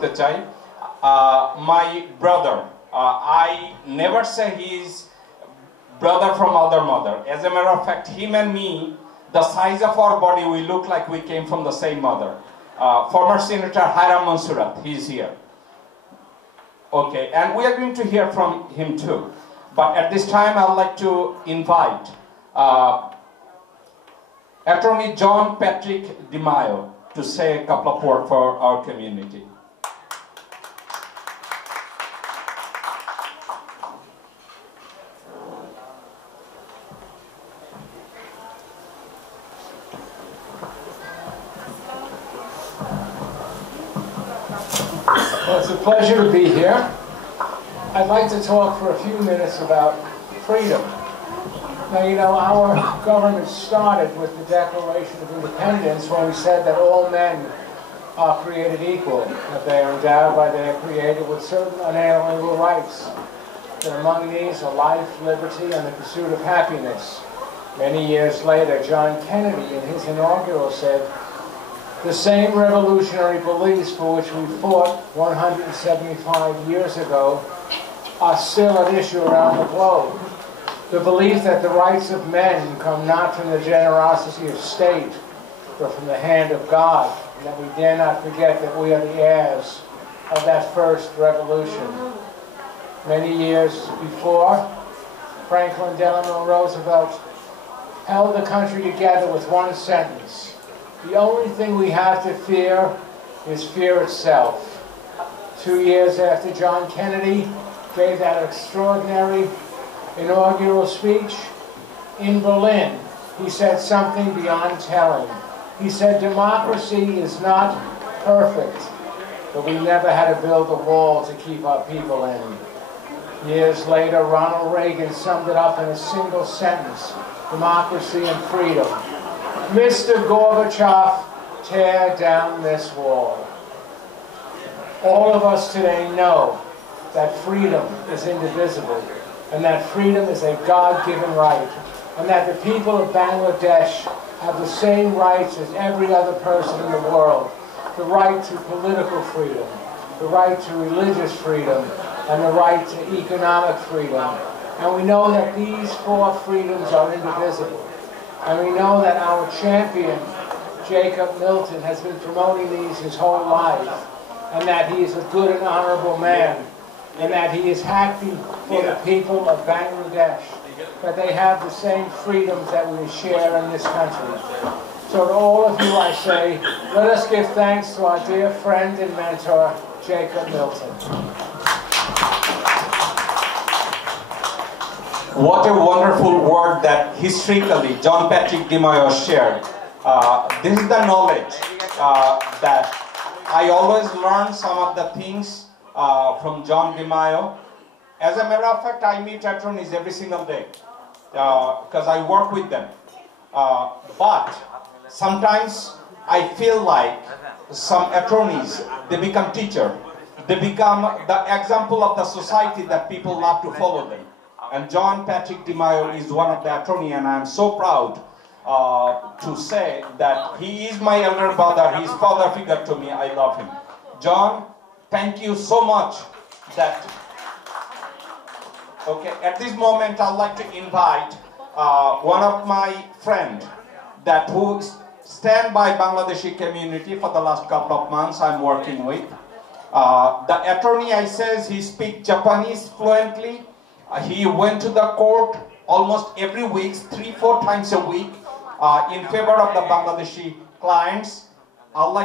করতে চাই my brother I never say he is brother from other mother. As a matter of fact, him and me, the size of our body, we look like we came from the same mother. Former Senator Hiram Mansurat, he's here. Okay, and we are going to hear from him too. But at this time, I would like to invite Attorney John Patrick DiMaio to say a couple of words for our community. Well, it's a pleasure to be here. I'd like to talk for a few minutes about freedom. Now, you know, our government started with the Declaration of Independence when we said that all men are created equal, that they are endowed by their Creator with certain unalienable rights. That among these are life, liberty, and the pursuit of happiness. Many years later, John Kennedy, in his inaugural, said, "The same revolutionary beliefs for which we fought 175 years ago are still at issue around the globe. The belief that the rights of men come not from the generosity of state, but from the hand of God, and that we dare not forget that we are the heirs of that first revolution." Many years before, Franklin Delano Roosevelt held the country together with one sentence: "The only thing we have to fear is fear itself." 2 years after John Kennedy gave that extraordinary inaugural speech in Berlin, he said something beyond telling. He said, "Democracy is not perfect, but we never had to build a wall to keep our people in." Years later, Ronald Reagan summed it up in a single sentence: democracy and freedom. Mr. Gorbachev, tear down this wall. All of us today know that freedom is indivisible, and that freedom is a God-given right, and that the people of Bangladesh have the same rights as every other person in the world: the right to political freedom, the right to religious freedom, and the right to economic freedom. And we know that these four freedoms are indivisible. And we know that our champion, Jacob Milton, has been promoting these his whole life, and that he is a good and honorable man, and that he is happy for the people of Bangladesh, that they have the same freedoms that we share in this country. So to all of you I say, let us give thanks to our dear friend and mentor, Jacob Milton. What a wonderful word that historically John Patrick DiMaio shared. This is the knowledge that I always learn some of the things from John DiMaio. As a matter of fact, I meet attorneys every single day because I work with them. But sometimes I feel like some attorneys, they become teachers. They become the example of the society that people love to follow them. And John Patrick DiMaio is one of the attorneys, and I'm so proud to say that he is my elder brother. He's father figure to me. I love him. John, thank you so much. Okay, at this moment, I'd like to invite one of my friends who stand by Bangladeshi community for the last couple of months I'm working with. The attorney, I says, he speaks Japanese fluently. He went to the court almost every week, 3-4 times a week, in favor of the Bangladeshi clients. I'd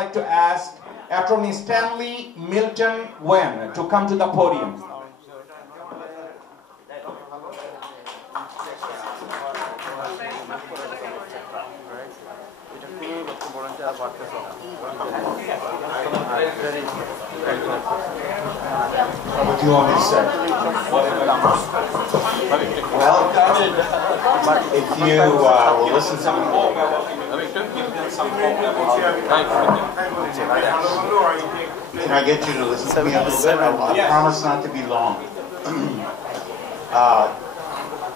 like to ask Attorney Stanley Milton Wen to come to the podium. What do you want me to say? Well, if you will listen to me. Can I get you to listen to me a little bit? I promise not to be long.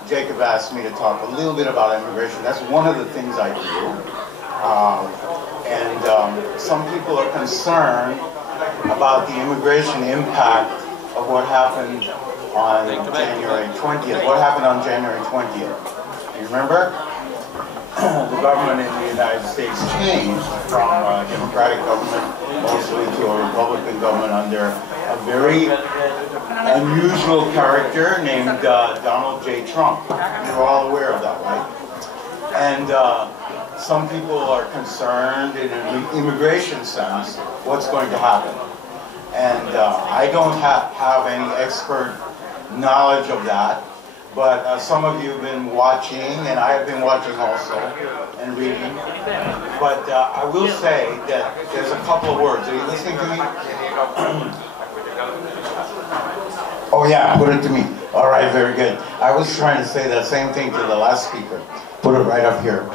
Jacob asked me to talk a little bit about immigration. That's one of the things I do. And some people are concerned about the immigration impact of what happened on January 20th. What happened on January 20th? You remember? The government in the United States changed from a Democratic government mostly to a Republican government under a very unusual character named Donald J. Trump. You're all aware of that, right? And some people are concerned in an immigration sense what's going to happen. And I don't have any expert knowledge of that. But some of you have been watching, and I have been watching also, and reading. But I will say that there's a couple of words. Are you listening to me? Oh yeah, put it to me. All right, very good. I was trying to say that same thing to the last speaker. Put it right up here.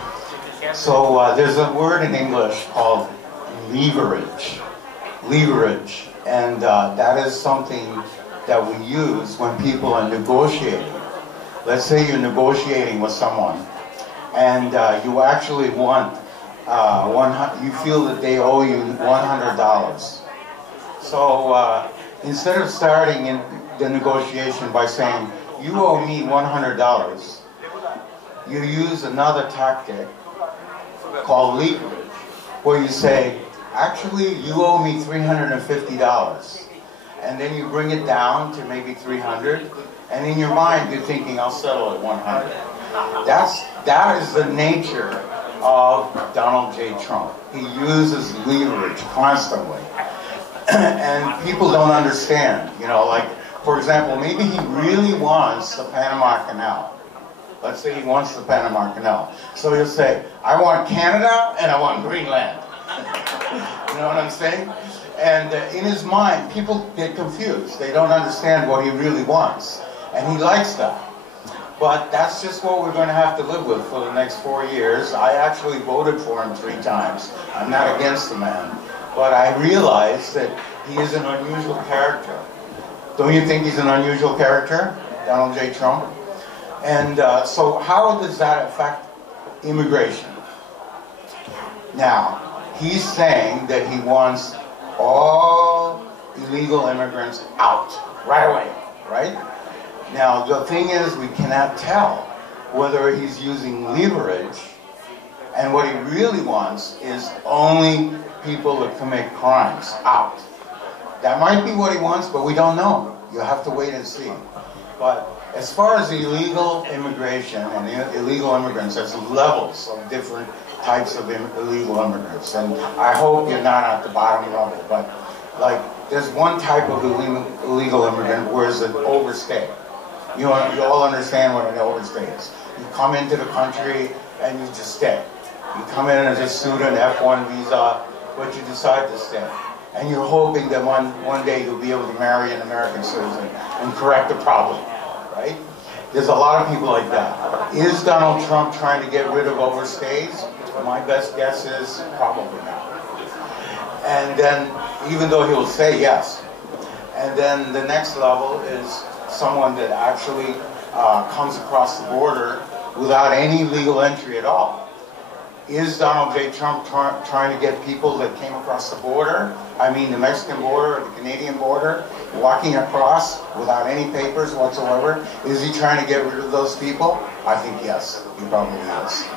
So there's a word in English called leverage. Leverage. And that is something that we use when people are negotiating. Let's say you're negotiating with someone, and you actually want, you feel that they owe you $100. So instead of starting in the negotiation by saying, you owe me $100, you use another tactic called leverage, where you say, actually you owe me $350. And then you bring it down to maybe 300, and in your mind you're thinking, I'll settle at 100. That is the nature of Donald J. Trump. He uses leverage constantly. And people don't understand, you know, like, for example, maybe he really wants the Panama Canal. Let's say he wants the Panama Canal. So he'll say, I want Canada and I want Greenland. You know what I'm saying? And in his mind, people get confused. They don't understand what he really wants. And he likes that. But that's just what we're going to have to live with for the next 4 years. I actually voted for him 3 times. I'm not against the man. But I realize that he is an unusual character. Don't you think he's an unusual character, Donald J. Trump? And so how does that affect immigration? Now, he's saying that he wants all illegal immigrants out right away, right? Now, the thing is, we cannot tell whether he's using leverage, and what he really wants is only people that commit crimes out. That might be what he wants, but we don't know. You have to wait and see. But as far as illegal immigration and illegal immigrants, there's levels of different types of illegal immigrants, and I hope you're not at the bottom level, but like there's one type of illegal immigrant where it's an overstay. You all understand what an overstay is. You come into the country and you just stay. You come in as a student, F1 visa, but you decide to stay. And you're hoping that one day you'll be able to marry an American citizen and correct the problem, right? There's a lot of people like that. Is Donald Trump trying to get rid of overstays? My best guess is probably not. And then, even though he'll say yes, and then the next level is someone that actually comes across the border without any legal entry at all. Is Donald J. Trump trying to get people that came across the border, I mean the Mexican border or the Canadian border, walking across without any papers whatsoever? Is he trying to get rid of those people? I think yes, he probably is.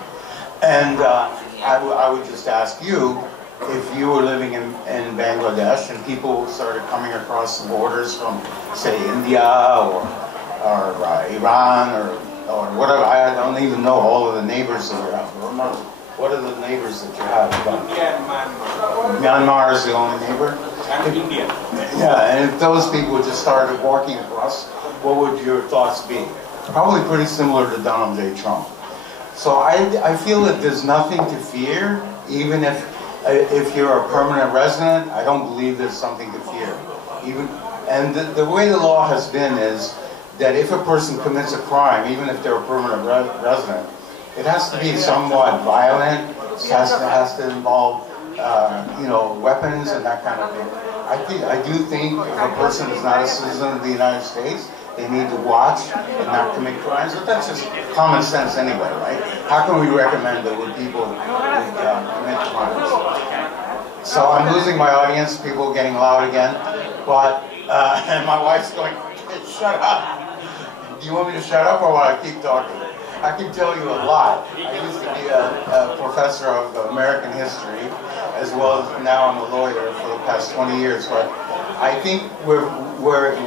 And I would just ask you, if you were living in Bangladesh and people started coming across the borders from, say, India or Iran or whatever, I don't even know all of the neighbors that you have. Remember, what are the neighbors that you have? India and Myanmar. Myanmar is the only neighbor? And India. Yeah, and if those people just started walking across, what would your thoughts be? Probably pretty similar to Donald J. Trump. So I feel that there's nothing to fear, even if you're a permanent resident. I don't believe there's something to fear. And the way the law has been is that if a person commits a crime, even if they're a permanent resident, it has to be somewhat violent. It has to involve weapons and that kind of thing. I do think if a person is not a citizen of the United States, they need to watch and not commit crimes. But that's just common sense anyway, right? How can we recommend that when people commit crimes? So I'm losing my audience, people getting loud again. But, and my wife's going, shut up. Do you want me to shut up or want I keep talking? I can tell you a lot. I used to be a professor of American history, as well as now I'm a lawyer for the past 20 years. But I think we're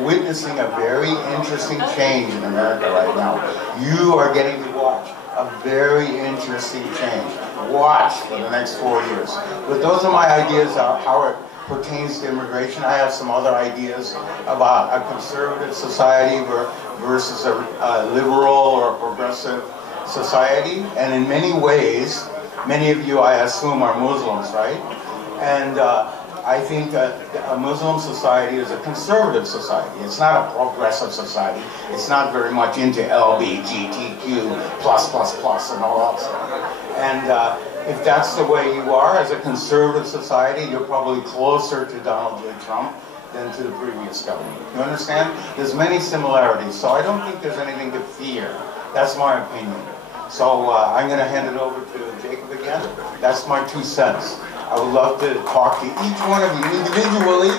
witnessing a very interesting change in America right now. You are getting to watch a very interesting change. Watch for the next 4 years. But those are my ideas on how it pertains to immigration. I have some other ideas about a conservative society versus a liberal or progressive society. And in many ways, many of you, I assume, are Muslims, right? And I think a Muslim society is a conservative society. It's not a progressive society. It's not very much into LGBTQ+++ and all that stuff. And if that's the way you are as a conservative society, you're probably closer to Donald J. Trump than to the previous government. You understand? There's many similarities, so I don't think there's anything to fear. That's my opinion. So I'm going to hand it over to Jacob again. That's my 2 cents. I would love to talk to each one of you individually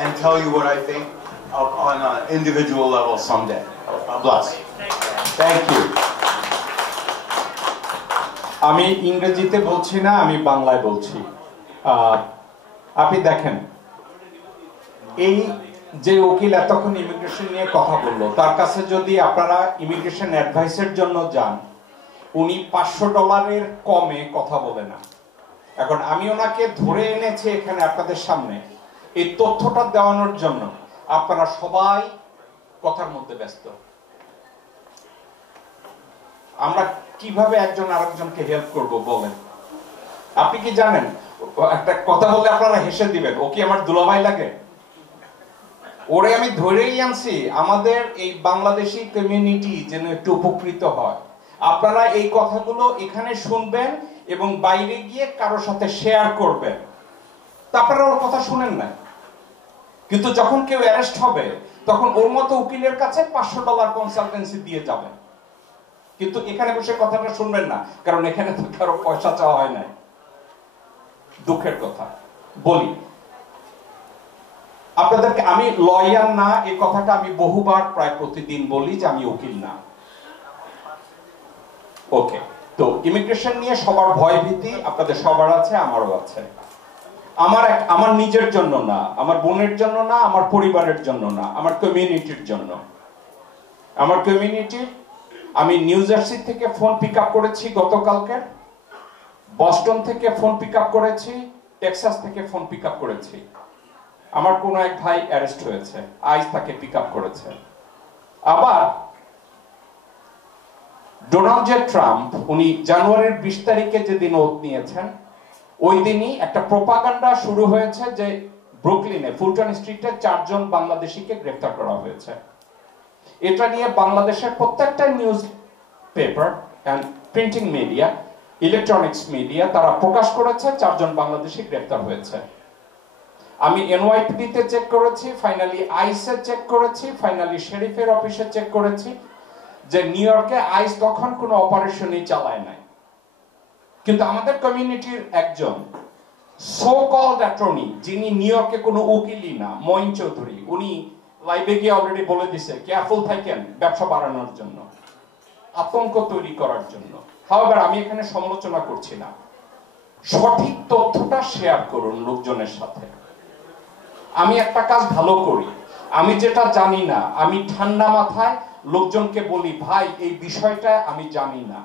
and tell you what I think on an individual level someday. God bless. Thank you. আমি ইংরেজিতে বলছি না, আমি বাংলায় বলছি। আপনি দেখেন, এই যে উকিল এতক্ষণ ইমিগ্রেশন নিয়ে কথা বললো, তার কাছে যদি আপনারা ইমিগ্রেশন অ্যাডভাইসের জন্য যান, উনি $500 কমে কথা বলে না। এখন আমি ওনাকে ধরে এনেছি এখানে আপনাদের সামনে এই তথ্যটা দেওয়ানোর জন্য। আপনারা সবাই কথার মধ্যে ব্যস্ত। আমরা কিভাবে একজন আরেকজনকে হেল্প করব বলেন? আপনি কি জানেন, একটা কথা বললে আপনারা হেসে দিবেন, ও কি আমার দুলাভাই লাগে? ওরে আমি ধরেই আনছি আমাদের এই বাংলাদেশি কমিউনিটি যেন একটু উপকৃত হয়। আপনারা এই কথাগুলো এখানে শুনবেন এবং বাইরে গিয়ে কারোর সাথে শেয়ার করবেন। তারপরে ওর কথা শুনেন না, কিন্তু যখন কেউ অ্যারেস্ট হবে তখন ওর মতো উকিলের কাছে $500 কনসালটেন্সি দিয়ে যাবেন, কিন্তু এখানে বসে কথাটা শুনবেন না, কারণ এখানে তো কারো পয়সা চাওয়া হয় না। দুঃখের কথা বলি আপনাদেরকে, আমি লয়ার না, এই কথাটা আমি বহুবার প্রায় প্রতিদিন বলি যে আমি উকিল না। ওকে, তো ইমিগ্রেশন নিয়ে সবার ভয় ভীতি আপনাদের সবার আছে, আমারও আছে। আমার নিজের জন্য না, আমার বোনের জন্য না, আমার পরিবারের জন্য না, আমার কমিউনিটির জন্য। আমার কমিউনিটি, আমি নিউ জার্সি থেকে ফোন পিক আপ করেছি গতকালকে, বস্টন থেকে ফোন পিক আপ করেছি, টেক্সাস থেকে ফোন পিক আপ করেছি। আমার কোন এক ভাই অ্যারেস্ট হয়েছে, আইস তাকে পিক আপ করেছে। আবার ডোনাল্ড জে ট্রাম্প, উনি জানুয়ারির 20 তারিখে যেদিন ওথ নিয়েছেন, ওই দিনই একটা প্রোপাগান্ডা শুরু হয়েছে যে ব্রুকলিনে ফুলটন স্ট্রিটে 4 জন বাংলাদেশিকে গ্রেফতার করা হয়েছে। এটা নিয়ে বাংলাদেশের প্রত্যেকটা news paper and printing media, electronics media তারা প্রকাশ করেছে 4 জন বাংলাদেশি গ্রেফতার হয়েছে। আমি এনওয়াইপিডি তে চেক করেছি, ফাইনালি আইসে চেক করেছি, ফাইনালি শেরিফের অফিসে চেক করেছি যে নিউ ইয়র্কে আইস তখন কোনো অপারেশনই চালায় নাই। কিন্তু আমাদের কমিউনিটির একজন সো কল্ড অ্যাটর্নি, যিনি নিউ ইয়র্কে কোনো উকিলই না, মঈন চৌধুরী, উনি লাইভে গিয়ে অলরেডি বলে দিছে কেয়ারফুল থাকেন ব্যবসা বাড়ানোর জন্য, আতঙ্ক তৈরি করার জন্য। হাওয়ার আমি এখানে সমালোচনা করছি না, সঠিক তথ্যটা শেয়ার করুন লোকজনের সাথে। আমি একটা কাজ ভালো করি, আমি যেটা জানি না আমি ঠান্ডা মাথায় লোকজনকে বলি ভাই এই বিষয়টা আমি জানি না।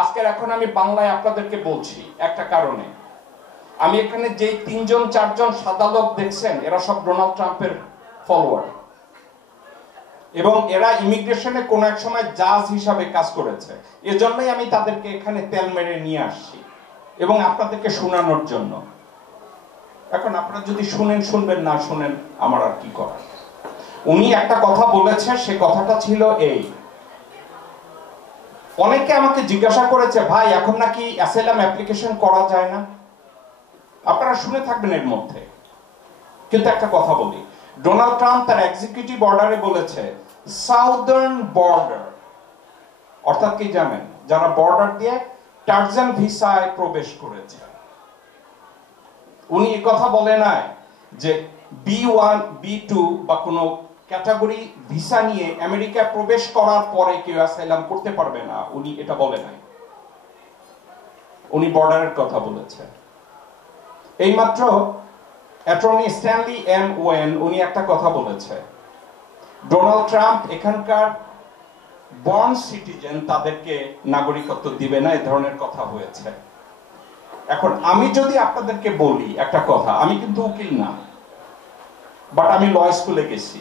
আজকের এখন আমি বাংলায় আপনাদেরকে বলছি একটা কারণে, আমি এখানে যে 3 জন 4 জন সাদা লোক দেখছেন এরা সব ডোনাল্ড ট্রাম্পের ফলোয়ার, এবং এরা ইমিগ্রেশনে কোন এক সময় জাজ হিসাবে কাজ করেছে। এজন্যই আমি তাদেরকে এখানে তেল মেরে নিয়ে আসছি এবং আপনাদেরকে শোনানোর জন্য। এখন আপনারা যদি শুনেন শুনবেন, না শুনেন আমার আর কি করার। উনি একটা কথা বলেছে, সে কথাটা ছিল এই, অনেকে আমাকে জিজ্ঞাসা করেছে ভাই এখন নাকি অ্যাসাইলাম অ্যাপ্লিকেশন করা যায় না। আপনারা শুনে থাকবেন এর মধ্যে, কিন্তু একটা কথা বলি, ডোনাল্ড ট্রাম্প তার এক্সিকিউটিভ অর্ডারে বলেছে সাউদার্ন বর্ডার, অর্থাৎ কি জানেন, যারা বর্ডার দিয়ে টার্জান ভিসায় প্রবেশ করেছে উনি এই কথা বলে নাই যে B1 B2 বা কোনো ক্যাটাগরি ভিসা নিয়ে আমেরিকা প্রবেশ করার পরে কেউ অ্যাসাইলাম করতে পারবে না, উনি এটা বলে নাই। উনি বর্ডারের কথা বলেছে। এইমাত্র অ্যাটর্নি স্ট্যানলি এম ওয়েন উনি একটা কথা বলেছে, ডোনাল্ড ট্রাম্প এখানকার বর্ন সিটিজেন তাদেরকে নাগরিকত্ব দিবে না, এই ধরনের কথা হয়েছে। এখন আমি যদি আপনাদেরকে বলি একটা কথা, আমি কিন্তু উকিল না, বাট আমি ল স্কুলে গেছি।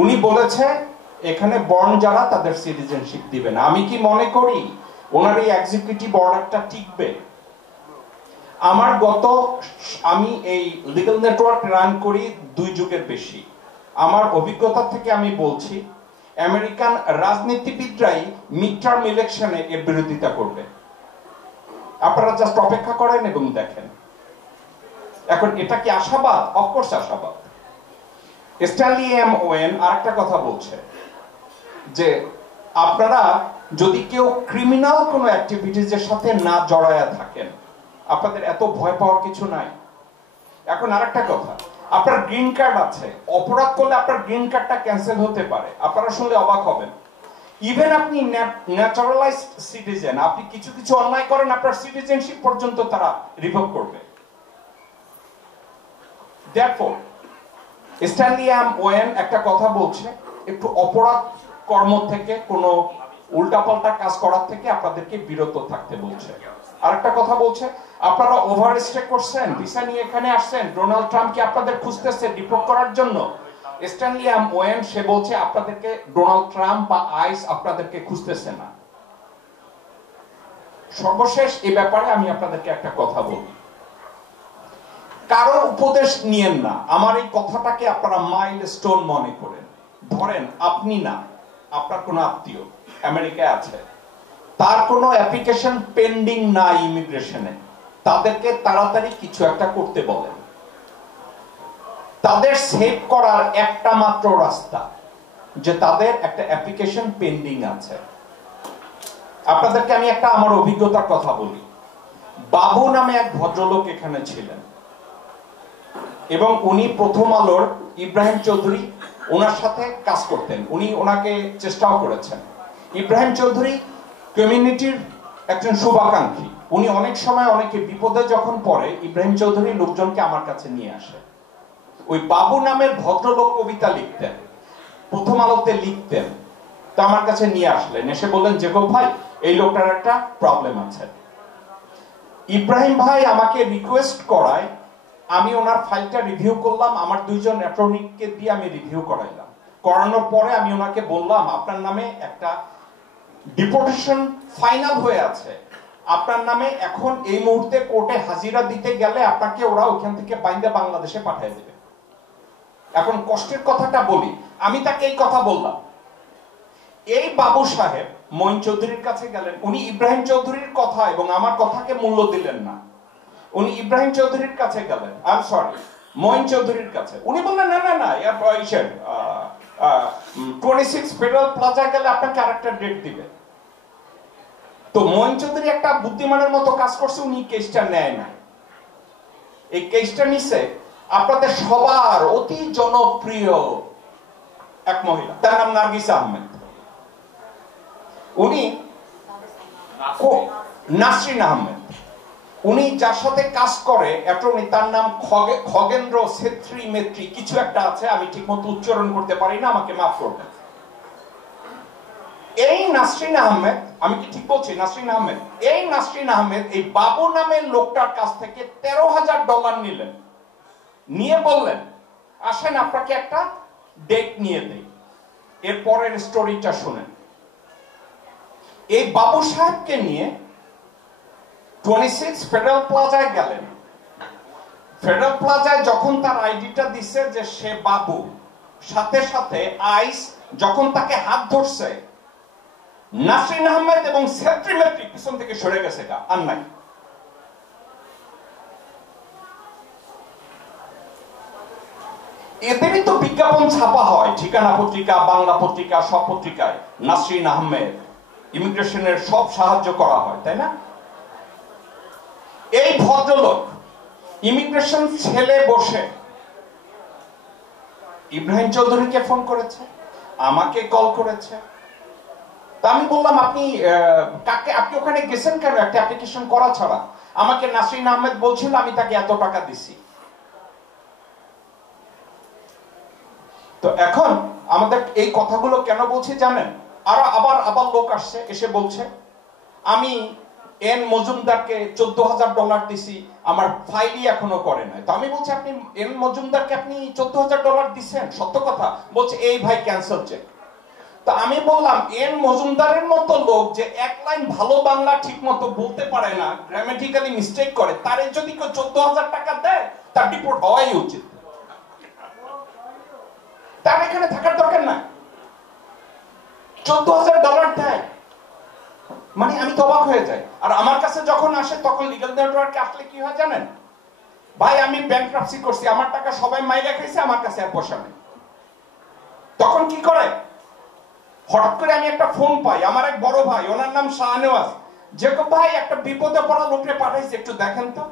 উনি বলেছে এখানে বর্ন যারা তাদের সিটিজেনশিপ দিবে না। আমি কি মনে করি ওনার এই এক্সিকিউটিভ অর্ডারটা টিকবে? আমি এই লিগ্যাল নেটওয়ার্ক রান করি 2 যুগের বেশি। আমার অভিজ্ঞতা থেকে আমি বলছি, আমেরিকান রাজনীতিবিদরাই মিড টার্ম ইলেকশনে এর বিরোধিতা করবে। আপনারা জাস্ট অপেক্ষা করেন এবং দেখেন। এখন এটা কি আশাবাদ? অফকোর্স আশাবাদ। স্ট্যানলি এম ওয়েন আরেকটা কথা বলছে যে আপনারা যদি কেউ ক্রিমিনাল কোনো অ্যাক্টিভিটিজের সাথে না জড়ায়া থাকেন, আপনাদের এত ভয় পাওয়ার কিছু নাই। এখন আরেকটা কথা, আপনার গ্রিন কার্ড আছে, অপরাধ করলে আপনার গ্রিন কার্ডটা ক্যান্সেল হতে পারে। আপনারা শুনলে অবাক হবেন, ইভেন আপনি ন্যাচারালাইজড সিটিজেন, আপনি কিছু কিছু অন্যায় করেন, আপনার সিটিজেনশিপ পর্যন্ত তারা রিভোক করবে। Therefore, স্ট্যানলি এম ওয়েন একটা কথা বলছে, একটু অপরাধ কর্ম থেকে, কোনো উল্টাপাল্টা কাজ করার থেকে আপনাদেরকে বিরত থাকতে বলছে। আরেকটা কথা বলছে, আপনারা ওভারস্টে করছেন, ভিসা নিয়ে এখানে আসছেন, ডোনাল্ড ট্রাম্প কি আপনাদের খুঁজতেছে ডিপোর্ট করার জন্য? স্ট্যানলি এম ওয়েন সে বলছে আপনাদেরকে ডোনাল্ড ট্রাম্প বা আইস আপনাদেরকে খুঁজতেছে না। সর্বশেষ এই ব্যাপারে আমি আপনাদেরকে একটা কথা বলি, কারো উপদেশ নিয়েন না। আমার এই কথাটাকে আপনারা মাইলস্টোন মনে করেন। ধরেন আপনি না, আপনার কোনো আত্মীয় আমেরিকায় আছে, তার কোনো অ্যাপ্লিকেশন পেন্ডিং নাই ইমিগ্রেশনে, তাদেরকে তাড়াতাড়ি কিছু একটা করতে বলেন। তাদের সেভ করার একটা মাত্র রাস্তা যে তাদের একটা অ্যাপ্লিকেশন পেন্ডিং আছে। আপনাদেরকে আমি একটা আমার অভিজ্ঞতার কথা বলি। বাবু নামে এক ভদ্রলোক এখানে ছিলেন এবং উনি প্রথম আলোর ইব্রাহিম চৌধুরী ওনার সাথে কাজ করতেন। উনি ওনাকে চেষ্টাও করেছেন। ইব্রাহিম চৌধুরী কমিউনিটির একজন শুভাকাঙ্ক্ষী। উনি অনেক সময় অনেকে বিপদে যখন পড়ে, ইব্রাহিম চৌধুরী লোকজনকে আমার কাছে নিয়ে আসে। ওই বাবু নামের ভদ্রলোক কবিতা লিখতেন, প্রথম আলোতে লিখতেন। তো আমার কাছে নিয়ে আসলেন, এসে বললেন জেকব ভাই, এই লোকটার একটা প্রবলেম আছে। ইব্রাহিম ভাই আমাকে রিকোয়েস্ট করায় আমি ওনার ফাইলটা রিভিউ করলাম, আমার 2 জন অ্যাটর্নিকে দিয়ে আমি রিভিউ করাইলাম। করানোর পরে আমি ওনাকে বললাম আপনার নামে একটা ডিপোর্টেশন ফাইনাল হয়ে আছে, আপনার নামে এখন এই মুহূর্তে কোর্টে হাজিরা দিতে গেলে আপনাকে ওরা ওখান থেকে বাইন্দা বাংলাদেশে পাঠিয়ে দেবে। এখন কষ্টের কথাটা বলি, আমি তাকে এই কথা বললাম। এই বাবু সাহেব মঈন চৌধুরীর কাছে গেলেন, উনি ইব্রাহিম চৌধুরীর কথা এবং আমার কথাকে মূল্য দিলেন না। উনি ইব্রাহিম চৌধুরীর কাছে গেলেন, আই এম সরি, মঈন চৌধুরীর কাছে। উনি বললেন না না না, 26 ফেডারেল প্লাজা গেলে আপনাকে আরেকটা ডেট দিবে। তো মঈন চৌধুরী একটা বুদ্ধিমানের মতো কাজ করছে, উনি কেসটা নেয় না। এই কেসটা নিছে আপনাদের সবার অতি জনপ্রিয় এক মহিলা, তার নাম নার্গিস আহমেদ। উনি নাসরিন আহমেদ, উনি যার সাথে কাজ করে অ্যাটর্নি, তার নাম খগেন্দ্র ছেত্রী মেত্রী কিছু একটা আছে, আমি ঠিকমতো উচ্চারণ করতে পারি না, আমাকে মাফ করবেন। এই নাসরিন আহমেদ, আমি কি ঠিক বলছি? নাসরিন আহমেদ, এই নাসরিন আহমেদ এই বাবু নামের লোকটার কাছ থেকে $13,000 নিলেন, নিয়ে বললেন আসেন আপনাকে একটা ডেট নিয়ে দেই। এরপরের স্টোরিটা শুনেন। এই বাবু সাহেবকে নিয়ে 26 ফেডারেল প্লাজায় গেলেন। ফেডারেল প্লাজায় যখন তার আইডিটা দিছে যে সে বাবু, সাথে সাথে আইস যখন তাকে হাত ধরছে, নাসরিন আহমেদ এবং ছেত্রী মেত্রী পিছন থেকে সরে গেছে, এটা আর নাই। এদেরই তো বিজ্ঞাপন ছাপা হয়, ঠিকানা পত্রিকা, বাংলা পত্রিকা, সব পত্রিকায় নাসরিন আহমেদ ইমিগ্রেশনের সব সাহায্য করা হয়, তাই না? এই ভদ্রলোক ইমিগ্রেশন ছেলে বসে ইব্রাহিম চৌধুরীকে ফোন করেছে, আমাকে কল করেছে। তা আমি বললাম, আপনি ওখানে গেছেন কেন একটা অ্যাপ্লিকেশন করা ছাড়া? আমাকে নাসরিন আহমেদ বলছিল, আমি তাকে এত টাকা দিছি। তো এখন আমাদের এই কথাগুলো কেন বলছি জানেন? আর আবার লোক আসছে, এসে বলছে আমি এন মজুমদারকে $14,000 দিছি, আমার ফাইলই এখনো করে নাই। তো আমি বলছি, আপনি এন মজুমদারকে আপনি $14,000 দিচ্ছেন? সত্য কথা। বলছে এই ভাই ক্যান্সেল চেক। তো আমি বললাম, এন মজুমদারের মতো লোক যে এক লাইন ভালো বাংলা ঠিক মতো বলতে পারে না, গ্রামাটিক্যালি মিস্টেক করে, তারে যদি কেউ 14,000 টাকা দেয়, তার ডিপোর্ট হওয়াই উচিত। তার এখানে থাকার দরকার না। $14,000 দেয় মানে আমি তো অবাক হয়ে যাই। আর আমার কাছে যখন আসে, তখন লিগ্যাল নেটওয়ার্কে আসলে কি হয় জানেন? ভাই আমি ব্যাংকরাপসি করছি, আমার টাকা সবাই মাইরা খাইছে, আমার কাছে আর পয়সা নেই। তখন কি করে? হঠাৎ করে আমি একটা ফোন পাই, আমার এক বড় ভাই, ওনার নাম শাহনেওয়াজ, যে ভাই একটা বিপদে পড়া লোককে পাঠাইছে, একটু দেখেন তো।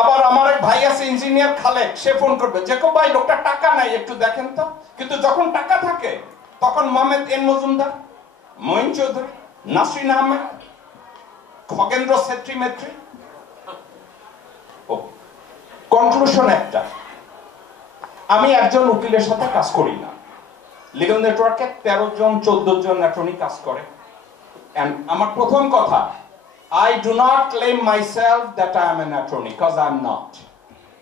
আবার আমার এক ভাই আছে ইঞ্জিনিয়ার খালেক, সে ফোন করবে, যে ভাই লোকটা টাকা নাই, একটু দেখেন তো। কিন্তু যখন টাকা থাকে, তখন মোহাম্মদ এন মজুমদার, মঈন চৌধুরী, নাসরিন আহমেদ, খগেন্দ্র ছেত্রী মেত্রী। কনক্লুশন একটা, আমি একজন উকিলের সাথে কাজ করি না। লিগ্যাল নেটওয়ার্কে 13 জন 14 জন অ্যাটর্নি কাজ করে। এন্ড আমার প্রথম কথা, I do not claim myself that I am an attorney, because I am not.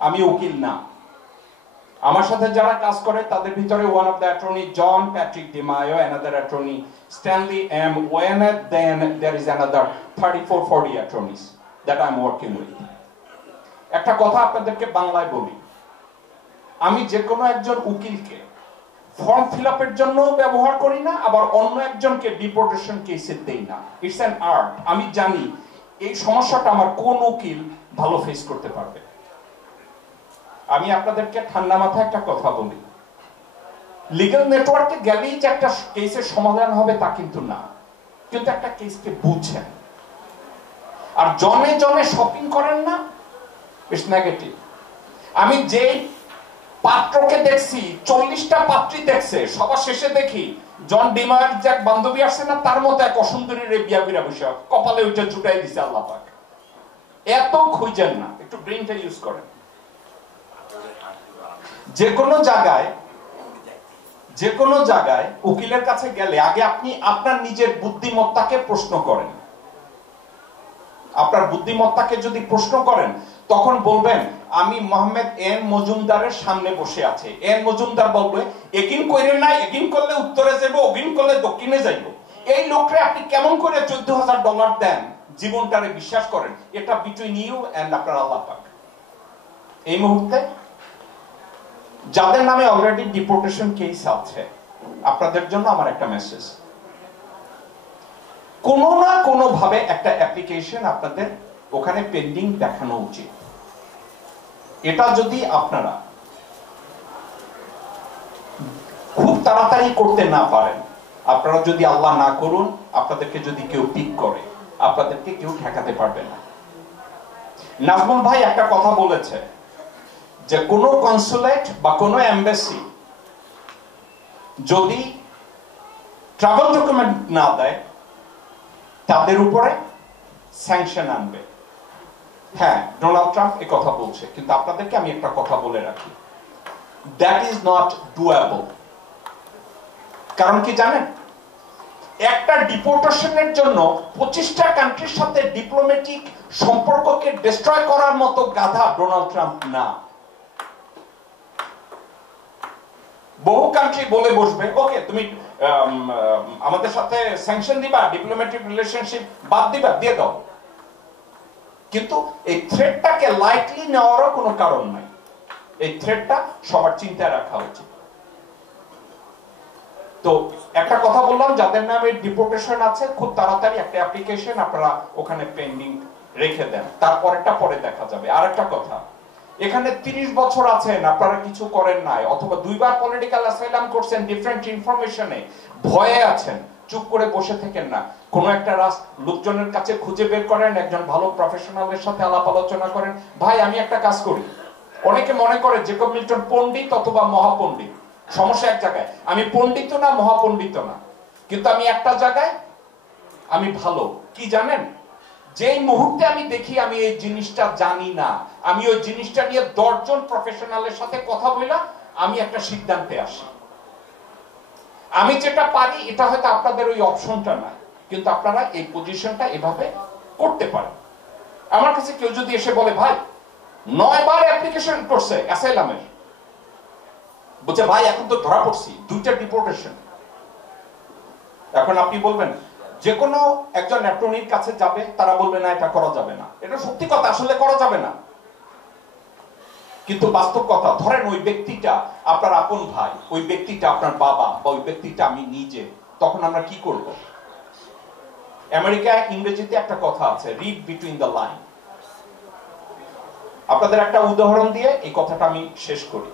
আমি উকিল না। আমার সাথে যারা কাজ করে তাদের ভিতরে one of the attorney John Patrick DiMaio, another attorney Stanley M. Wynette, then there is another 34-40 attorneys that I am working with. একটা কথা আপনাদেরকে বাংলায় বলি, আমি যে কোনো একজন উকিলকে ফর্ম ফিল আপের জন্য ব্যবহার করি না, আবার অন্য একজনকে ডিপোর্টেশন কেসে দেই না। It's an art. আমি জানি এই সমস্যাটা আমার কোন উকিল ভালো ফেস করতে পারবে। আমি আপনাদেরকে ঠান্ডা মাথায় একটা কথা বলি, লিগ্যাল নেটওয়ার্কে গেলেই যে একটা কেসের সমাধান হবে তা কিন্তু না, কিন্তু একটা কেসকে বুঝছেন। আর জনে জনে শপিং করেন না, ইটস নেগেটিভ। আমি যে পাত্রকে দেখছি, 40টা পাত্রী দেখছে, সবার শেষে দেখি জন ডিমার যে এক বান্ধবী আসছে না, তার মতো এক অসুন্দরীর বিয়া বিরা বসে কপালে ওইটা জুটাই দিছে আল্লাহ পাক। এত খুঁজেন না, একটু ব্রেইনটা ইউজ করেন। যে কোনো জায়গায় উকিলের কাছে গেলে আগে আপনি আপনার নিজের বুদ্ধিমত্তাকে প্রশ্ন করেন। আপনার বুদ্ধিমত্তাকে যদি প্রশ্ন করেন, তখন বলবেন আমি মোহাম্মদ এন মজুমদারের সামনে বসে আছে। এন মজুমদার বলবে এগিন কইরেন না, এগিন করলে উত্তরে যাইব, ওগিন করলে দক্ষিণে যাইব। এই লোকরে আপনি কেমন করে $14,000 দেন, জীবনটারে বিশ্বাস করেন? এটা বিটুইন ইউ এন্ড আপনার আল্লাহ পাক। এই মুহূর্তে যাদের নামে অলরেডি ডিপোর্টেশন কেস আছে, আপনাদের জন্য আমার একটা মেসেজ, কোনো না কোনো ভাবে একটা অ্যাপ্লিকেশন আপনাদের ওখানে পেন্ডিং দেখানো উচিত। এটা যদি আপনারা খুব তাড়াতাড়ি করতে না পারেন, আপনারা যদি আল্লাহ না করুন আপনাদেরকে যদি কেউ পিক করে, আপনাদেরকে কেউ ঠেকাতে পারবে না। নাজমুল ভাই একটা কথা বলেছে যে কোনো কনসুলেট বা কোনো এমবাসি যদি ট্রাভেল ডকুমেন্ট না দেয়, তাদের উপরে স্যাংশন আনবে। হ্যাঁ, ডোনাল্ড ট্রাম্প এই কথা বলছে, কিন্তু আপনাদেরকে আমি একটা কথা বলে রাখি, দ্যাট ইজ নট ডুয়েবল। কারণ কি জানেন, একটা ডিপোর্টেশনের জন্য 25টা কান্ট্রির সাথে ডিপ্লোম্যাটিক সম্পর্ককে ডিস্ট্রয় করার মতো গাধা ডোনাল্ড ট্রাম্প না। বহু কান্ট্রি বলে বসবে, ওকে তুমি আমাদের সাথে স্যাংশন দিবা, ডিপ্লোম্যাটিক রিলেশনশিপ বাদ দিবা, দিয়ে দাও। কিন্তু এই থ্রেটটাকে লাইটলি নেওয়ারও কোনো কারণ নাই। এই থ্রেটটা সবার চিন্তায় রাখা উচিত। তো একটা কথা বললাম, যাদের নামে ডিপোর্টেশন আছে, খুব তাড়াতাড়ি একটা অ্যাপ্লিকেশন আপনারা ওখানে পেন্ডিং রেখে দেন, তারপরেরটা পরে দেখা যাবে। আরেকটা কথা, এখানে 30 বছর আছেন, আপনারা কিছু করেন নাই, অথবা 2বার পলিটিক্যাল অ্যাসাইলাম করছেন ডিফারেন্ট ইনফরমেশনে, ভয়ে আছেন, চুপ করে বসে থাকেন না, কোনো একটা লোকজনের কাছে খুঁজে বের করেন, একজন ভালো প্রফেশনালের সাথে আলাপ আলোচনা করেন। ভাই আমি একটা কাজ করি, অনেকে মনে করে জেকব মিল্টন পণ্ডিত অথবা মহাপণ্ডিত। সমস্যা এক জায়গায়, আমি পণ্ডিত না মহাপণ্ডিত না, কিন্তু আমি একটা জায়গায় আমি ভালো। কি জানেন, যেই মুহূর্তে আমি দেখি আমি এই জিনিসটা জানি না, আমি ওই জিনিসটা নিয়ে 10 জন প্রফেশনালের সাথে কথা বলা, আমি একটা সিদ্ধান্তে আসি। আমি যেটা পারি এটা হয়তো আপনাদের ওই অপশনটা না, কিন্তু আপনারা এই পজিশনটা এভাবে করতে পারেন। আমার কাছে কেউ যদি এসে বলে ভাই 9 বার অ্যাপ্লিকেশন করছে অ্যাসাইলামের, বলছে ভাই এখন তো ধরা পড়ছি, 2টা ডিপোর্টেশন, এখন আপনি বলবেন যে কোনো একজন অ্যাটর্নির কাছে যাবে, তারা বলবে না এটা করা যাবে না। এটা সত্যি কথা, আসলে করা যাবে না, কিন্তু বাস্তব কথা। ধরেন ওই ব্যক্তিটা আপনার আপন ভাই, ওই ব্যক্তিটা আপনার বাবা, বা ওই ব্যক্তিটা আমি নিজে, তখন আমরা কি করব? আমেরিকায় ইংরেজিতে একটা কথা আছে, রিড বিটুইন দ্য লাইন। আপনাদের একটা উদাহরণ দিয়ে এই কথাটা আমি শেষ করি।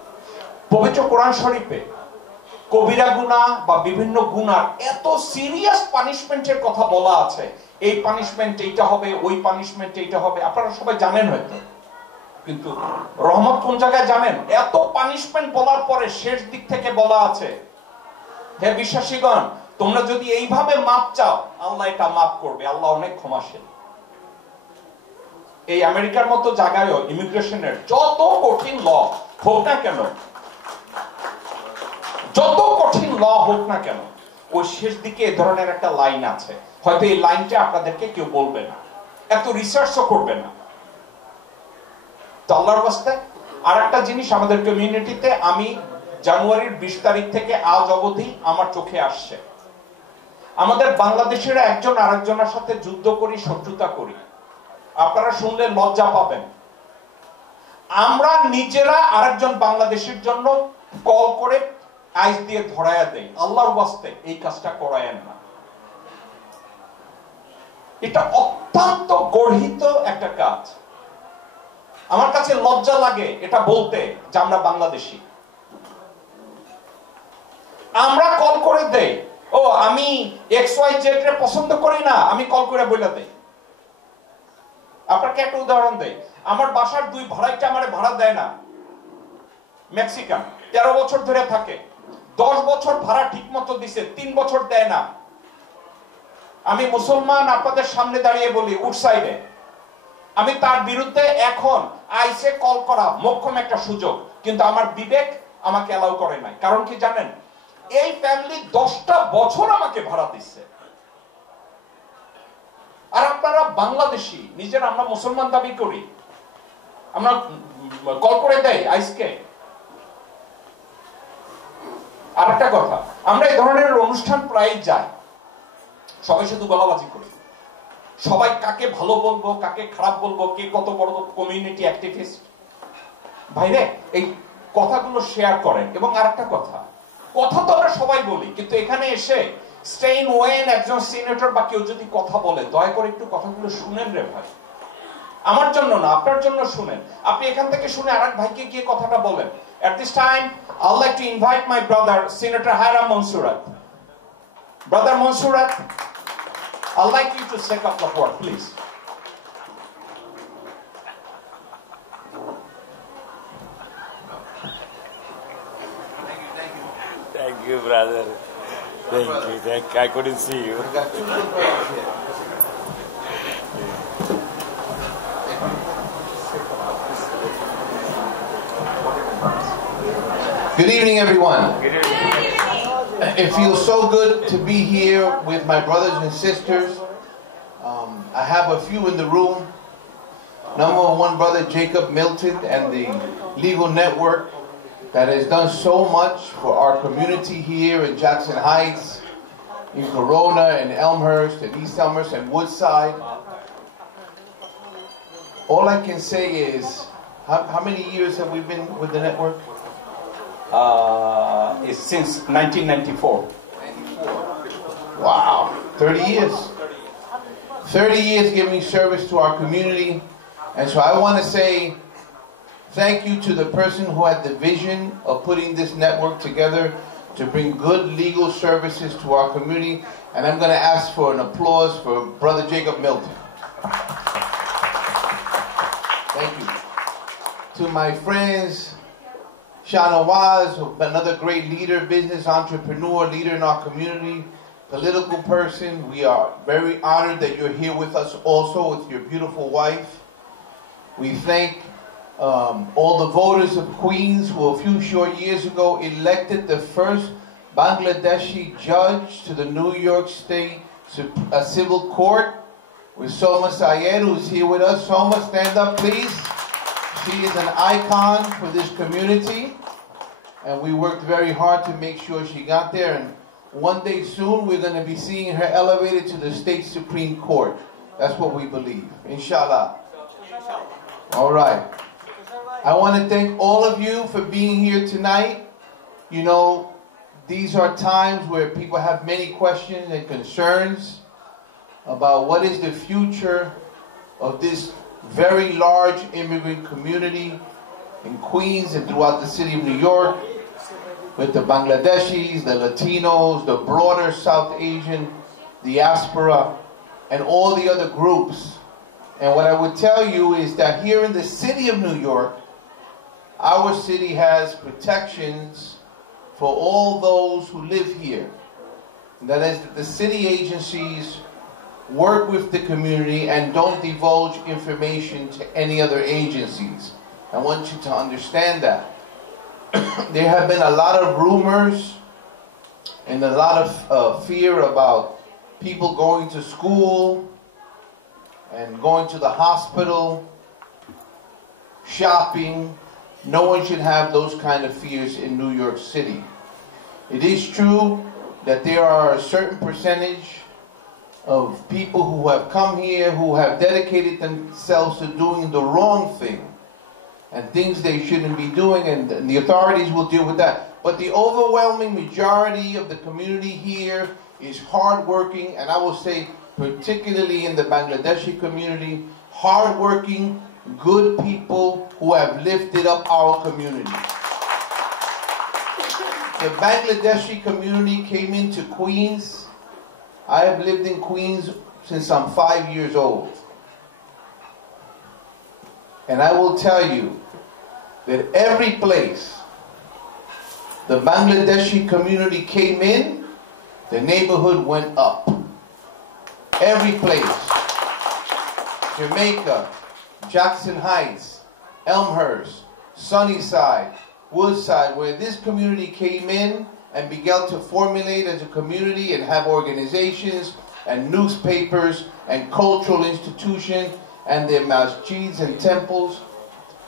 পবিত্র কোরআন শরীফে কবিরা গুনাহ বা বিভিন্ন গুনার এত সিরিয়াস পানিশমেন্টের কথা বলা আছে, এই পানিশমেন্ট এইটা হবে, ওই পানিশমেন্ট এইটা হবে, আপনারা সবাই জানেন হয়তো। কিন্তু রহমত কোন জায়গায় জানেন? এত পানিশমেন্ট বলার পরে শেষ দিক থেকে বলা আছে, হে বিশ্বাসীগণ, তোমরা যদি এইভাবে মাপ চাও, আল্লাহ এটা মাফ করবে, আল্লাহ অনেক ক্ষমাশীল। এই আমেরিকার মতো জায়গায়ও ইমিগ্রেশনের যত কঠিন ল হোক না কেন, যত কঠিন ল হোক না কেন, ওই শেষ দিকে এ ধরনের একটা লাইন আছে। হয়তো এই লাইনটা আপনাদেরকে কেউ বলবে না, এত রিসার্চও করবে না। তো আল্লাহর রাস্তায় আর একটা জিনিস আমাদের কমিউনিটিতে আমি জানুয়ারির 20 তারিখ থেকে আজ অবধি আমার চোখে আসছে, আমাদের বাংলাদেশের একজন আরেকজনের সাথে যুদ্ধ করি, শত্রুতা করি। আপনারা শুনলে লজ্জা পাবেন, আমরা নিজেরা আরেকজন বাংলাদেশের জন্য কল করে আইস দিয়ে ধরায়া দেই। আল্লাহর ওয়াস্তে এই কাজটা করায়েন না, এটা অত্যন্ত গর্হিত একটা কাজ। আমার কাছে লজ্জা লাগে এটা বলতে যে আমরা বাংলাদেশি। আমরা কল করে দেই, ও আমি XYZ রে পছন্দ করি না, আমি কল করে বলে দেই। আপনাকে একটা উদাহরণ দেই, আমার বাসার 2 ভাড়াইটা আমারে ভাড়া দেয় না, মেক্সিকান, 13 বছর ধরে থাকে, 10 বছর ভাড়া ঠিক মতো দিছে, 3 বছর দেয় না। আমি মুসলমান, আপনাদের সামনে দাঁড়িয়ে বলি উডসাইডে, আমি তার বিরুদ্ধে এখন আইসে কল করা মোক্ষম একটা সুযোগ, কিন্তু আমার বিবেক আমাকে অ্যালাউ করে নাই। কারণ কি জানেন, এই ফ্যামিলি 10টা বছর আমাকে ভাড়া দিচ্ছে। আর আপনারা বাংলাদেশি, নিজের আমরা মুসলমান দাবি করি, আমরা কল করে দেই আইসকে। আর একটা কথা, আমরা এই ধরনের অনুষ্ঠান প্রায় যাই, সবাই শুধু গলাবাজি করি, সবাই কাকে ভালো বলবো, কাকে খারাপ বলবো, কে কত বড় কমিউনিটি অ্যাক্টিভিস্ট। ভাইরে এই কথাগুলো শেয়ার করেন। এবং আরেকটা কথা, কথা তো আমরা সবাই বলি, কিন্তু এখানে এসে স্টেইন ওয়েন একজন সিনেটর বা কেউ যদি কথা বলে, দয়া করে একটু কথাগুলো শুনেন রে ভাই। আমার জন্য না, আপনার জন্য শুনেন। আপনি এখান থেকে শুনে আরেক ভাইকে গিয়ে কথাটা বলেন। At this time, I'd like to invite my brother, Senator Hiram Mansurat. Brother Mansurat, I'd like you to take up the floor, please. Thank you, brother. Thank you. I couldn't see you. Good evening, everyone. Good evening. It feels so good to be here with my brothers and sisters. I have a few in the room. Number one, brother Jacob Milton and the Legal Network that has done so much for our community here in Jackson Heights, in Corona, and Elmhurst, and East Elmhurst, and Woodside. All I can say is, how many years have we been with the network? It's since 1994. Wow, 30 years. 30 years giving service to our community. And so I want to say thank you to the person who had the vision of putting this network together to bring good legal services to our community. And I'm going to ask for an applause for Brother Jacob Milton. Thank you. To my friends, Shana Waz, another great leader, business entrepreneur, leader in our community, political person. We are very honored that you're here with us also with your beautiful wife. We thank all the voters of Queens who a few short years ago elected the first Bangladeshi judge to the New York State Civil Court with Soma Sayed, who's here with us. Soma, stand up, please. She is an icon for this community, and we worked very hard to make sure she got there. And one day soon, we're going to be seeing her elevated to the state Supreme Court. That's what we believe, inshallah. All right. I want to thank all of you for being here tonight. You know, these are times where people have many questions and concerns about what is the future of this very large immigrant community in Queens and throughout the city of New York, with the Bangladeshis, the Latinos, the broader South Asian diaspora, and all the other groups. And what I would tell you is that here in the city of New York, our city has protections for all those who live here. That is, the city agencies work with the community and don't divulge information to any other agencies. I want you to understand that. There have been a lot of rumors and a lot of fear about people going to school and going to the hospital, shopping. No one should have those kind of fears in New York City. It is true that there are a certain percentage of people who have come here who have dedicated themselves to doing the wrong thing and things they shouldn't be doing, and the authorities will deal with that. But the overwhelming majority of the community here is hardworking, and I will say particularly in the Bangladeshi community, hardworking, good people who have lifted up our community. The Bangladeshi community came into Queens. I have lived in Queens since I'm 5 years old. And I will tell you that every place the Bangladeshi community came in, the neighborhood went up. Every place. Jamaica, Jackson Heights, Elmhurst, Sunnyside, Woodside, where this community came in and began to formulate as a community and have organizations and newspapers and cultural institutions and their masjids and temples,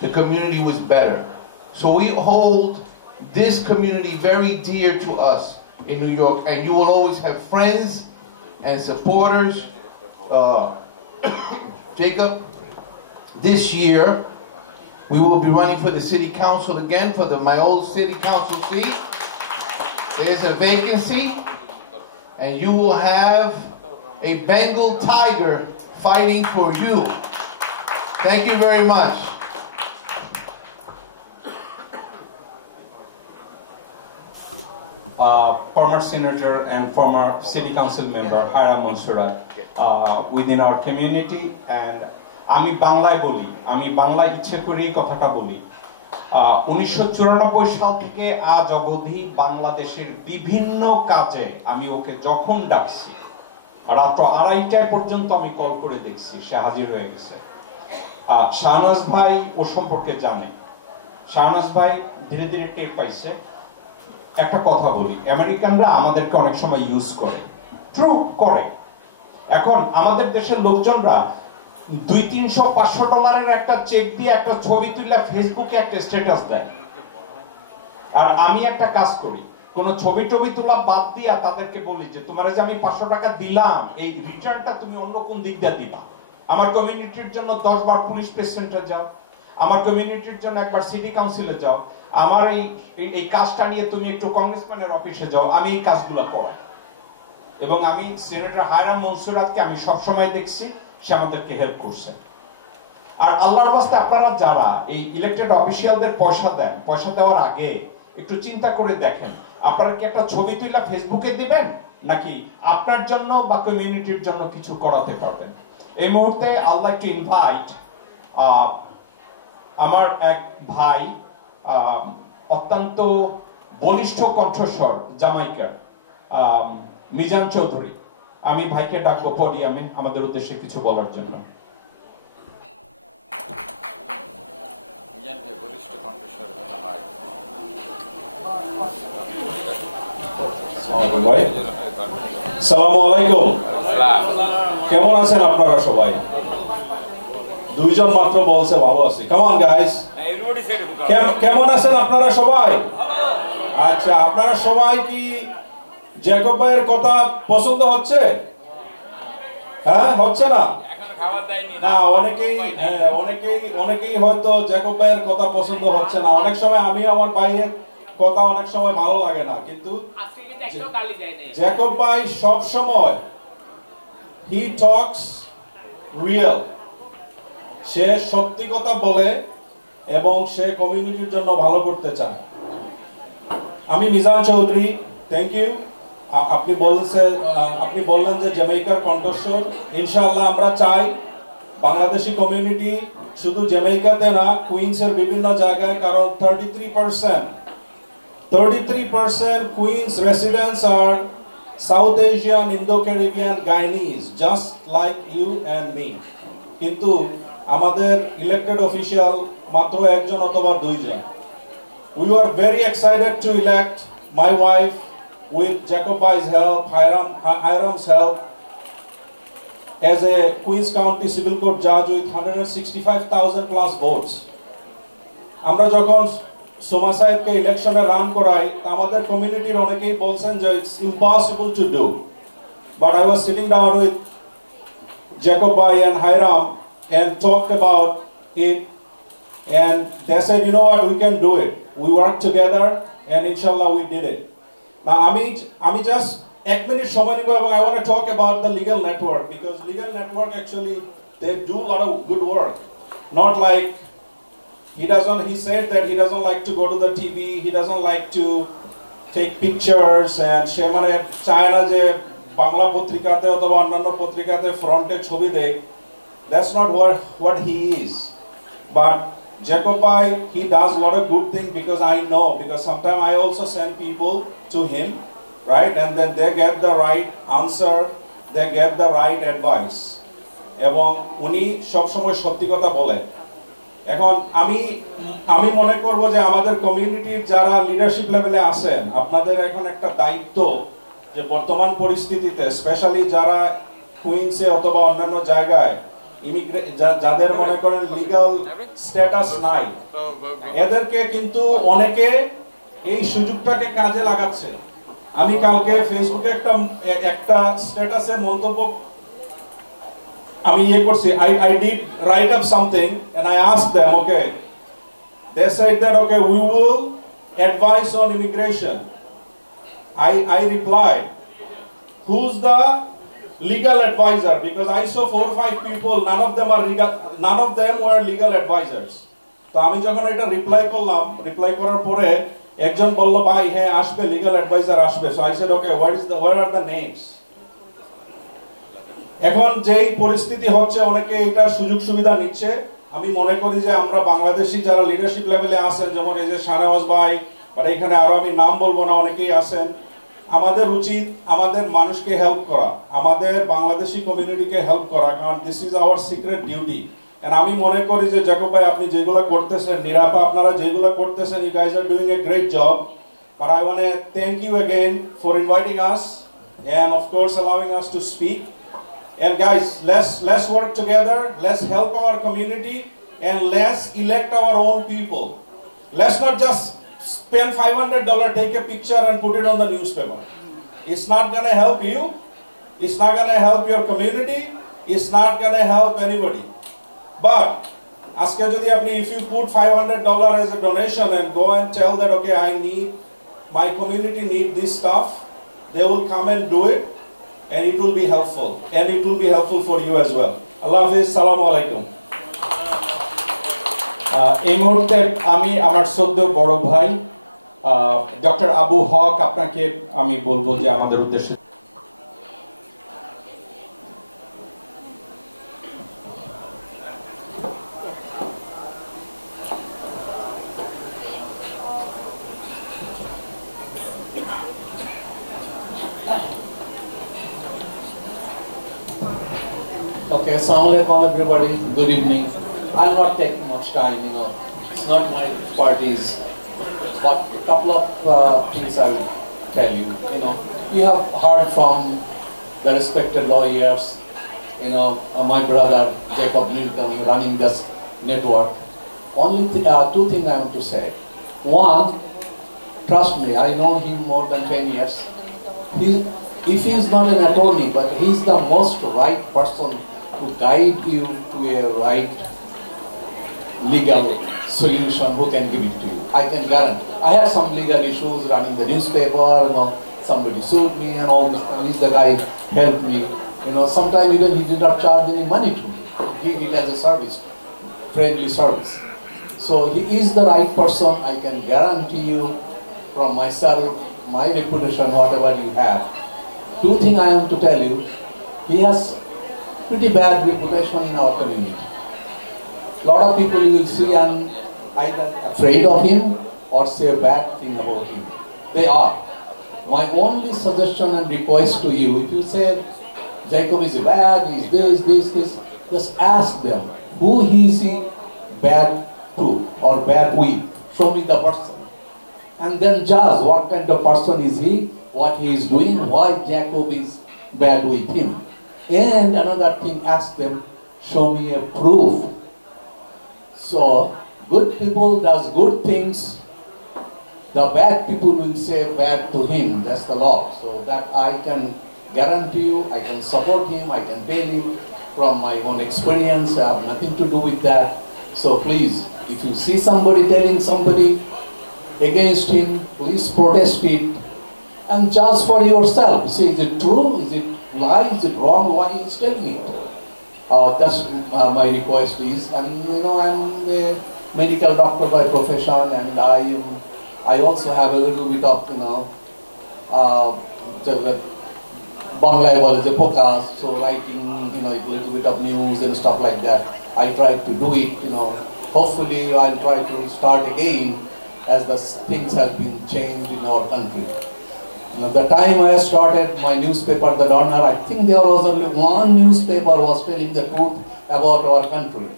the community was better. So we hold this community very dear to us in New York, and you will always have friends and supporters. Jacob, this year we will be running for the city council again, for my old city council seat. There's a vacancy, and you will have a Bengal tiger fighting for you. Thank you very much. Former senator and former city council member Hiram Mansurat within our community, and আমি বাংলায় বলি, আমি বাংলায় ইচ্ছে করেই কথাটা বলি। 1994 সাল থেকে আজ অবধি বাংলাদেশের বিভিন্ন কাজে আমি ওকে যখন ডাকছি, রাত 2:30 পর্যন্ত আমি কল করে দেখছি, সে হাজির হয়ে গেছে। শাহনাজ ভাই ও সম্পর্কে জানে। শাহনাজ ভাই ধীরে ধীরে টের পাইছে। একটা কথা বলি, আমেরিকানরা আমাদেরকে অনেক সময় ইউজ করে, ট্রু করে। এখন আমাদের দেশের লোকজনরা $200-500 একটা চেক দিয়ে একটা ছবি তুলে ফেসবুকে একটা স্ট্যাটাস দেয়, আর আমি একটা কাজ করি, কোন ছবি টবি তোলা বাদ দিয়া তাদেরকে বলি যে তোমার যে আমি 500 টাকা দিলাম, এই রিটার্নটা তুমি অন্য কোন দিক দিয়ে দিবা। আমার কমিউনিটির জন্য 10 বার পুলিশ প্রেসিডেন্টে যাও, আমার কমিউনিটির জন্য একবার সিটি কাউন্সিলে যাও, আমার এই কাজটা নিয়ে তুমি একটু কংগ্রেসম্যানের অফিসে যাও, আমি এই কাজগুলো করাই। এবং আমি সেনেটর হায়রাম মনসুরাতকে আমি সব সময় দেখছি সে আমাদেরকে হেল্প করছে। আর আল্লাহর ওয়াস্তে আপনারা যারা এই ইলেক্টেড অফিশিয়ালদের পয়সা দেন, পয়সা দেওয়ার আগে একটু চিন্তা করে দেখেন, আপনারা কি একটা ছবি তুলে ফেসবুকে দিবেন নাকি আপনার জন্য বা কমিউনিটির জন্য কিছু করাতে পারবেন? এই মুহূর্তে আই লাইক টু ইনভাইট আমার এক ভাই, অত্যন্ত বলিষ্ঠ কণ্ঠস্বর, জামাইকার, মিজান চৌধুরী। আমি ভাইকে ডাকবো পোডিয়ামে আমাদের উদ্দেশ্যে কিছু বলার জন্য। আসসালামু আলাইকুম, কেমন আছেন আপনারা সবাই? দুইজন মাত্র বলছে ভালো আছি। কাম অন গাইস, কেমন আছেন আপনারা সবাই? আচ্ছা, আপনারা সবাই কি জ্যাকব ভাইয়ের কথা পছন্দ হচ্ছে? হ্যাঁ, হচ্ছে না? না, অনেকেই হয়তো জ্যাকব ভাইয়ের কথা পছন্দ হচ্ছে না। অনেক সময় আমি আমার ভাইয়ের কথা অনেক সময় ভালো লাগে না, কিন্তু জ্যাকব ভাই সব সময় হি টক্স রিয়েল। সে সত্যি কথা বলে এবং সে কমিউনিটির জন্য ভালো করতে চায়। আমি মিজান চৌধুরী, থ্যাংক ইউ। আপনি বললেন যে জ্যামাইকার কণ্ঠস্বর। ইনশাআল্লাহ আমরা চাই বাংলাদেশি কমিউনিটি শুধু জ্যামাইকাতে না, কুইন্সের বিভিন্ন জায়গায়, কারণ 33% queen's residents are South Asian, Indo-Caribbean, Guyanese, just like you and me. কিন্তু আমাদের ইলেক্টেড অফিশিয়াল মাত্র একজন অথবা দুইজন। We were very excited to elect my wife with Jacob Bhai's help, Hiram's help, as a Queens County Civil Court judge with 165,000 plus votes. আমরা যখন সোমা সাহেবকে ইলেকশনে রান করাই, আমাদের কমিউনিটির অনেকেই বলছেন যে it's impossible to do, but I was sitting down with Jacob Bhai and Hiram and talked about it, and they said, you know what, we can do it. We worked together and inshallah we did it. Now আমি just এক minute সময় নিব এবং I want to talk about the legal network, because legal network actually they do a lot of good work. Not like he said that he doesn't like to go to the TV, he doesn't like to take pictures, and সে মানে চায় না যে বাংলা পত্রিকাতে অথবা অন্যান্য পত্রিকাতে ফ্রন্টে ছবি দেয়। That's not what he is. But Jacob Bhai, he does a lot of good things, because I know, because sometimes I also send people to him, right, and then they get the right answer, they get the right advice, এবং উনি সব সময় সত্যি কথা বলে। এখন আমি মনে করব যে আমাদের কমিউনিটির যারা লিডারশিপ লেভেলে আছেন, আপনাদের এখন একটা দায়িত্ব যে বর্তমান পরিস্থিতিতে স্পেশালি যারা কুইন্সে অথবা অন্যান্য জায়গায় যাদের মনে করেন লিগ্যাল স্ট্যাটাস নাই, এদেরকে কিন্তু অনেকে এই সুযোগটাকে কাজে লাগাচ্ছে। আমি কালকে ফেসবুকে একটা স্ট্যাটাসে মন্তব্য আমি করছি, I did write up something and I asked them, okay, they said that okay, we will advise on immigration. I replied, who's the legal advisor? Because I saw 4 or 5 people, none of them were legal advisors. তো আমি যখন এটা reply করার পরে একজন বলল, ভাই হ্যাঁ আসবে, লিগ্যাল অ্যাডভাইজার আসবে। So I said, okay, what are the names? এখন যেই পরিস্থিতি হচ্ছে, অনেকে এটার সুযোগ সুবিধা নিচ্ছে। আমি মনে করি যে আমরা বাংলাদেশি যারা লিডারশিপ লেভেলে আছেন, যেমন এই যে শাহনওয়াজ ভাই, বা এখানে আরো আমি নাম বলবো না, অনেকেই আছেন, আমাদের উচিত আমাদের মানুষকে হেল্প করা, আমাদের বাংলাদেশি কমিউনিটিকে হেল্প করা, কারণ this is our secret duty. And আমি মনে করি যে জ্যাকব ভাই আপনি যেগুলো করতেছেন, নিরাপা আপনারা যেগুলো করতেছেন, you guys are doing a great job. But I want to thank you again for inviting us and of course allowing us to speak. And guys, let's work together, let's help our community, and let's elect our own people. Let's not just spend $500, take a picture and put it on the newspaper. It's not going to help you, it's not going to help your community, it's not going to help anybody. But aske jodi apni, if you put $500 as a donation and go and tell that okay, my community need this stuff, they will come and do it, and it will be helpful, and it will be helpful for you as well. Allah Hafiz, Assalamu alaikum. এই মুহূর্তে আমি আমার শ্রদ্ধেয় বড় ভাই doctor Abu হক আপনাকে আমি বলবো যে আমাদের উদ্দেশ্যে Assalamualaikum everybody, good evening. I'll not take much time, it's not my parties, but a couple of things I will tell you. You have heard from the respected lawyers, my brother Jacob Milton running this network. Only two things I want to say. One, trust me, I know him more than 10 years. If he is not an attorney, but he is the most right person to guide you to a right legal solution who can give it to you. I can guarantee. I had some legal issues running the newspaper, somebody sued me and all this, and he's the guy helped me. Sometimes even he did not charge any money to me. He did it as a service, friendly service. So he is the right person. I can guarantee you from myself, my reputation, whatever you have. Two things I want to tell you. He has pretty bad reputation in our community. A lot of people you will see are either afraid of him or say a bad thing about him. They are. My only suggestion and request to you, if you say Jacob is bad, he is this, just ask them, who is he bad to or bad with? Show me the person. And then judge what kind of person is he, what he is doing, why Jacob is bad with him. And another thing, ask them, show me a proof. So, good people does good things, the bad people will say bad to him, that's the law. So that I can guarantee you, I can support him, I can tell you from my own experience, I have nothing to do with that. So please, if you see somebody telling somebody against him, please protest it and judge for yourself. See, is it true? Is it lie? Is it wrong? Why he is telling it? That's my request is. And I'm a medical doctor by profession, and I also have a little bit of Bangla was a podcast, so writing a little bit of news and stuff like that. I tried to do it. Hopefully I'll try to start again as the things have been changed in our country. The time I started my newspaper, The Donner, I think there was only one newspaper was telling the truth about our country.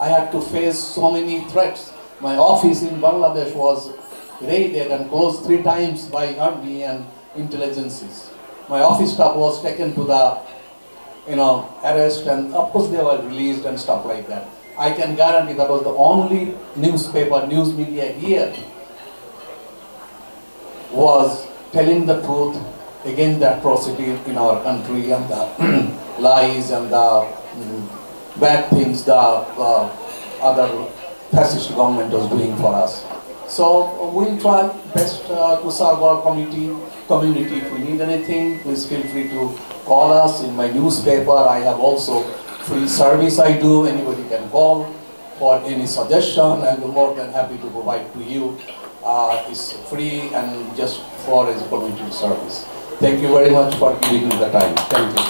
I had to face so many threats. My office in Bangladesh was raided and closed 3 times by army and intelligences. My office staff was taken to the arrest, and of course they were released and stuff like that. I can guarantee that was the only newspaper, news media here was telling the truth against the atrocity in our country and the lies and the bad things the other fascist government was doing for us. So we'll try best to serve our community. If we need anything, please feel free to call us. In my newspaper, I have also free service I do. Anybody can call for any suggestion, and we're more than happy to provide to you. It's free and just for as a community service. Thank you very much for giving me the time. Thank you.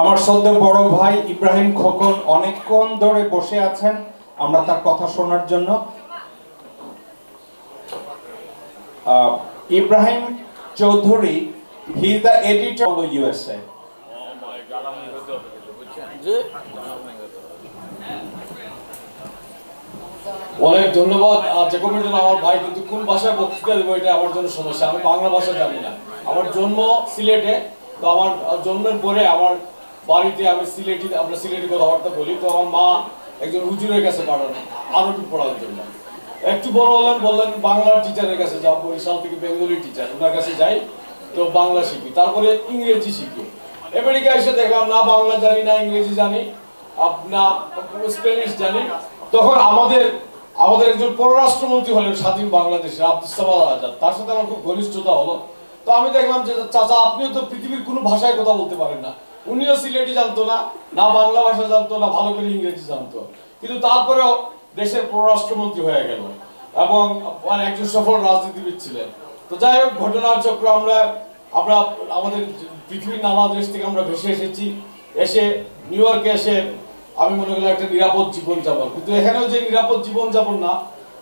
আমার সদ্য বড় ভাই ইব্রাহিম খোকন অনেকক্ষণ ধরে বসে আছেন আমরা তার কথা শোনার জন্য। Ibrahim Chaudhuri, he is the editor of the USA. অনেক ধন্যবাদ। জেকব মিল্টন আমার ভাই, কিন্তু কোন ভাষায় বক্তৃতা দেবো এটা আমার জন্য সমস্যা। আমি বাংলা ভাষা জানি না। আমার জন্ম সিলেটে, তো আমার জন্মের পরে আমার বাড়িতে আমি আমরা সিলেটি কথাবার্তা বলি। তো আমার মা একজন হুজুরের কাছে পাঠানো আরবি পড়ার জন্য। একটু বড় বললেন বাংলার টিচারের কাছে যাও, বরিশাল থেকে বেঙ্গলি টিচার, ওনার কাছে যাই, তো বাংলা শিখি, তারপরে ইংরেজি শিখি। আমেরিকা এসে দেখলাম না বাংলা জানি না ইংরেজি জানি না স্প্যানিশ জানি। তখন আমাদের একজন পররাষ্ট্রমন্ত্রী হলেন স্বাধীন বাংলাদেশের আব্দুস সামাদ আজাদ, তার সাথে আমার খুব ঘনিষ্ঠতা হলো। তো আমি দেখলাম যে চাচা আপনিও তো পৃথিবীর কোনো ভাষায় কথা বলতে পারেন না। উনিও সিলেটি জানতো না, না বাংলা ভাষা জানতো না, ভালো করে ইংরেজি জানতো, কিন্তু তারপরেও দেশের পররাষ্ট্রমন্ত্রী হয়ে গেল এবং একজন সফল রাজনীতিবিদ ছিলেন। তো যাই হোক, ঘটনার চক্র আমরা আমাদের পৃথিবীর নানা দেশ থেকে আমরা ভেসে এসেছি। এসে নিউ ইয়র্কে এসে আমি মনে করলাম একটা নিরাপদ জীবনযাপন, কিন্তু এখানেও যে নিরাপদ জীবনযাপন না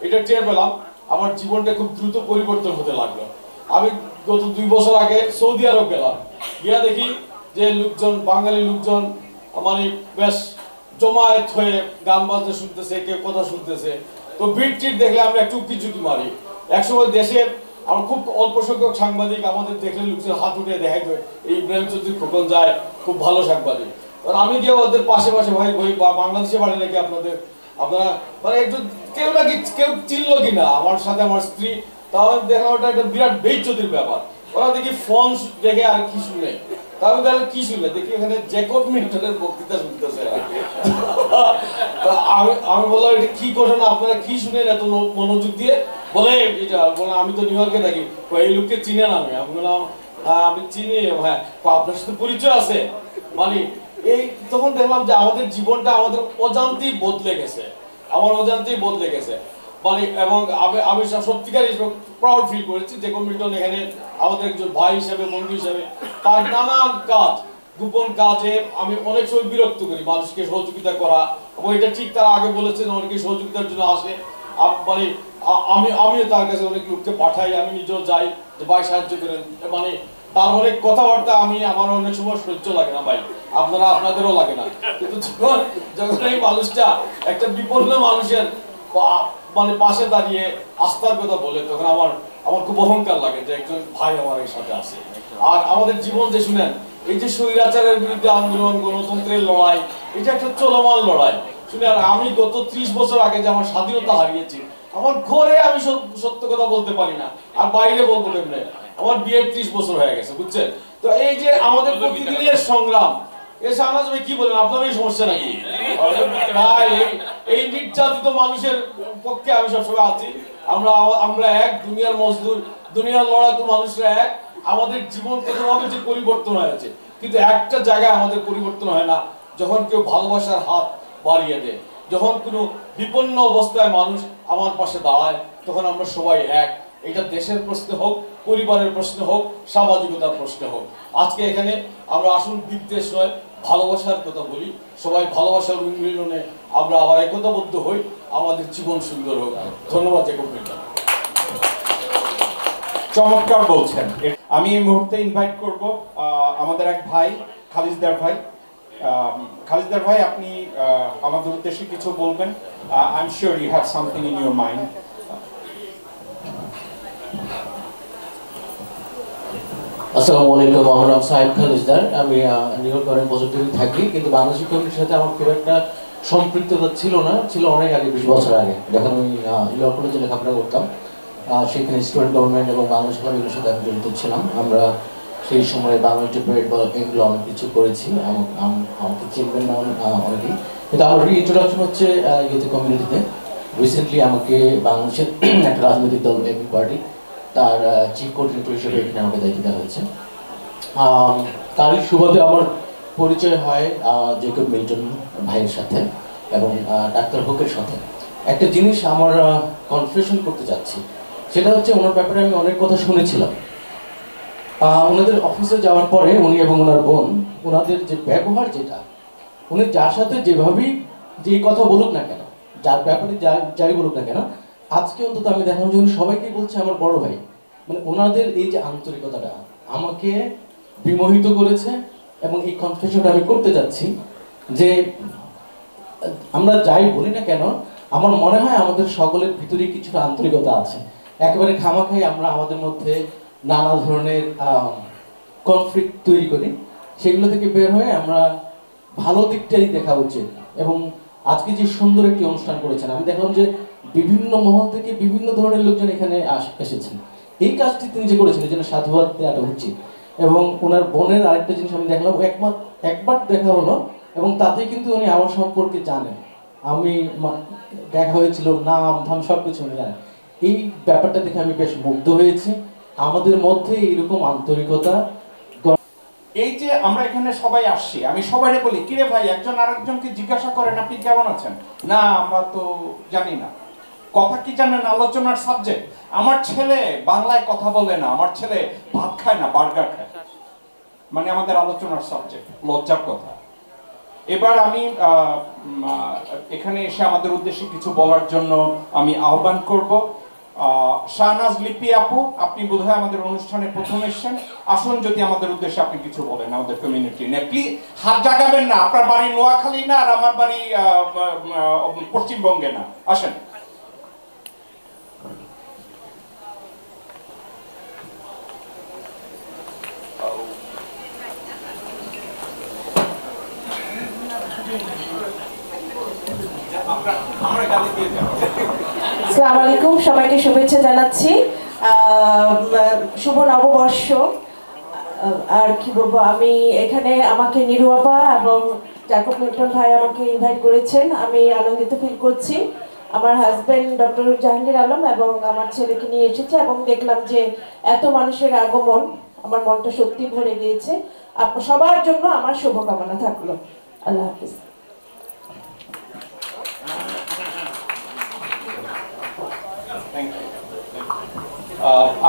এটা টের পেলাম। আমার জীবনটা খুব দ্রুত পরিবর্তন হতে লাগলো। আমি গত 2 বছর আগে সৌদি আরব গেলাম, গিয়া দেখি যে লোকজন বাঙালি লোকজন মানে বেশ জমায়েত হয়ে গান বাজনা শুনতেছে, কেউ কথা শুনতেছে, তো ভিড় টিট দেখলে আমরা একটু চুকি মারি। একসময় দেশের আমার খুব অল্প সংখ্যক সাংবাদিক আমাদের দেখলে লোকজন হাত উঠে দেখাই তো এই ইব্রাহিম চৌধুরী খোকন যায়, খুব ভালো সাংবাদিক। আমি গিয়ে ওদের পাশে পাশে ভাই ভাই বাংলাদেশে বাড়ি নাকি আপনাদের, আপনারা মানে একটু কেউ নাকি কেউ চিনলো কিনা আমার সাথে আমার স্ত্রী, তাহলে দেখলাম ওটা একটা বিরাট বেইজ্জতির ব্যাপার। ওরা দেখি ফোন দেখে আর কি শুনে, তাহলে তাহলে কি শুনলে দেখি এখানে জ্যাকব মিল্টনের বক্তৃতা শুনতেছে। আমি বললাম এটা কি ঘটনা, আপনারা কি শুনেন এত মনোযোগ দিয়ে? বলে এটা বলে আমি তো নিউ ইয়র্কে থাকি, এই লোককে চিনেন? আমি বললাম আমি চিনি, হ্যাঁ আপনার সাথে পরিচয় আছে। মানে এই তখন দেখলাম যে আমাদের জীবনটা আমাদের অজান্তেই বদলে গেছে, আমার অজান্তেই বদলে গেছে। মানে এবং আমি সত্যিকারই প্রাউড ফিল করেছি জ্যাকব মিল্টন এখানে আমাদের একজন ভাই হিসেবে, বন্ধু হিসেবে। তার নানান কাজ, গোপন কাজে আমি অনেক সময় বিরক্ত করি মানুষকে সহযোগিতা করা, এবং এটা ঠিক তার আগে বলেছেন অনেকে সহযোগিতার জন্য আসে। মানে আমিও তার কাছে অনেক লোককে পাঠাই, আমি নিজেও যাই যে ভাই সাহায্য করেন। মানে তার অনেক কথাবার্তা আমার অনেক সময় সহ্য লাগে না ভাই, আপনাদেরও লাগে না, কিন্তু যখন এই মানুষটা একটা বিপন্ন মানুষের মানে পাশে দাঁড়িয়ে আস্থার কথা বলে, তখন আমার খুব অহংকার লাগে যে একজন ভাই আমার এই সাথে আছে। আর আমাদের জীবন যে শুনেন, এই যে স্বৈরাচারের বিরুদ্ধে আন্দোলন, গণতন্ত্রের লড়াই, এটা একটা চলমান লড়াই। শুনেন আমি গত 30 বছর আগে যে আমার স্বাধীনতা হারিয়েছি, আমার ঘরে আমি সত্য কথা বলতে পারি না, আর বাইরে বলবো কেমনে? আমার বিয়ের 30 বছর হয়ে গেছে, বুঝছেন? তো এই যে আমাদের প্রতিদিনের সংগ্রাম, এসে আনাজ ভাই কি বলেন, আপনারই সমস্যা নাকি? ভাই এই নির্যাতিত মানুষের পক্ষে আমি সবসময় আছি। আমরা এক, দুনিয়ার মজদুর, দুনিয়ার লড়াকু মানুষরা এক। আমাদের জীবন কতভাবে যে পরিবর্তন হয়েছে, কিন্তু একটা জায়গায় আমাদের পরিবর্তন হয় না, যখন কেউ ভালোবাসার হাত বাড়িয়ে দেয়, যখন কোনো বিপন্ন অবস্থায় মানুষ আমার পাশে দাঁড়ায়, তখন আমরা সবাই এক। এটা দেশের প্রশ্ন হোক, পরিবারের প্রশ্ন হোক, সামাজিকতার প্রশ্ন হোক। আজকে এখানে আমরা আসুন বিদ্বেষ নয়, ভালোবাসার কথা বলি। সবাই ভালোবাসার মিলনে আমরা আবার একতাবদ্ধ হই, আমাদের জীবন সুন্দর হোক। ধন্যবাদ জ্যাকব মিল্টন। চমৎকার বলছেন। আমি এই মুহূর্তে ইনভাইট করব আমাদের এক ভাই, খালিজদার ভাই। খালিজদার ভাই, আপনি আমাদের উদ্দেশ্যে কিছু বলবেন। I am sure you have something in your mind. আসসালামু আলাইকুম, আমার নাম সাহেব খালিজদার। আমি নিউ ইয়র্কে অনেক বছর ধরে থাকি, কিন্তু বাংলাদেশি কমিটির সাথে আমার খুব একটা সম্পৃক্ততা ছিল অনেক আগে, 20 বছর আগে, যখন আমি ইয়র্ক কলেজে লেখাপড়া করতাম। সেখানে স্টুডেন্ট গভর্নমেন্ট এবং বাংলাদেশ কমিটির সাথে আমি জড়িত ছিলাম। আমরা সেই সময় বাংলা ডিবেট বা এগুলো অনেক কিছু করেছি, আমাকে চিনবেন না অনেকেই। কিন্তু আমার রি-ইন্ট্রোডাকশন হচ্ছে ইউথ কমিউনিটিতে। রিসেন্টলি আমাকে বাংলাদেশের একটা রাজনৈতিক দল এবি পার্টি, তার চিফ কোঅর্ডিনেটর হিসেবে এখানে আমাকে দায়িত্ব দেওয়া হয়েছে। তারই সুবাদে আমার পরিচয় হয় জ্যাকব মিল্টন ভাইয়ের সাথে এবং ডাক্তার হুকের সাথে। একটা জিনিস আমার কনফেশন করতে চাচ্ছি, সেটা হচ্ছে ওনার ব্যাপারে আমি অনেক কথা শুনেছিলাম। ওনাদের অফিসে যাওয়ার পরে উনি এবং ওনার বোন, ওনাদের যে ব্যবহার, যেটা উনি যার সাথে যেভাবেই যে কথা বলুক না কেন, যার ব্যাপারে যাই বলুক না কেন, আজকে অন্তত আমি দেখলাম যে উনি সবাইকে বলছে আমার বড় ভাই। মানে ওনাদের এই যে আন্তরিকতাটা আমাকে বিমোহিত করেছে। এবং এই কনফেশনটা আমি করতে যাচ্ছি যে আমরা যাই বলি না কেন, আমার মনে হয় আমাদের সকলের ভিতরে কিছুটা আন্তরিকতা আছে। একেবারে খামাখাই আমরা আমাদের মধ্যে নানা ধরনের কনফ্লিক্ট তৈরি করি, সেগুলো থেকে বের হয়ে আমরা ভালো দিকটাই দেখা উচিত। এবং আজকে যে সুন্দর একটি অনুষ্ঠান করেছেন, আমি দেখলাম যে বিভিন্ন মহল থেকে বিভিন্ন ধরনের লোকজন এখানে এসেছেন। এই কাজটি তিনি যে করেছেন, এই জন্য সাধুবাদ দেওয়াটা উচিত। এবং ওনার বোনের আরেকটা জিনিস আমি দেখলাম, একবার দেখা হলো এবং তাতেই কিন্তু উনি আমার সম্পর্কে জানেন। আমি দেখা হয়েছিল, নাম ধাম সব কিছু উনি জানেন। এই ব্যাপারটা দেখে আমি বেশ মুগ্ধ হয়েছি। আমাদের মধ্যে এইরকম আন্তরিকতা, এই যে আমরা এখানে সবাই আসছি, আমি সবাইকে বলি, কিরে ভাই, একজন আরেকজনকে জিজ্ঞাসা করেন আপনি কেমন আছেন? না, আমরা তো জানি না। কথা কি জানেন? আলোচনার সাবজেক্ট। আমার ছেলে বাংলায় কথা বলে না, আমার ছেলে ভাত খায় না, বার্গার খায়। মানে আমাদের আলোচনার সাবজেক্ট, লজ্জার কথা। এবার আমি এখানে এসে আমাদের উদ্দেশ্যে কিছু বলার জন্য আমি আহ্বান করব শাহনাজ লিপি আপু, আপনি বোধহয় আমাদের অনুষ্ঠানে প্রথম এসেছেন, আসুন যদি আমাদের উদ্দেশ্যে আপনি কিছু বলেন আমাদের কমিউনিটি নিয়ে। প্লিজ হাত জাগাবেন না, আপনার বাড়ি নোয়াখালী না আর আমার বাড়ি পশ্চিমবঙ্গে না, আসেন। আসসালামু আলাইকুম, সবাইকে শুভেচ্ছা জানাচ্ছি। শুভ নববর্ষ। আর কি বলবো, আমি এখানে আমাকে নিরু আপা এবং জাকব মিল্টন ভাই আমাকে ইনভাইট করেছেন, আমি আনন্দিত ফিল করছি। আমার হাজবেন্ড ডক্টর জাহাঙ্গীর আলম এবং আমার ছেলেকে নিয়ে এসেছে এবং দেখলাম যে এত মানুষের আগমন, আমার মনটা সত্যি ভরে গিয়েছে। সবার জন্য আমার শুভকামনা থাকলো। আল্লাহ হাফিজ।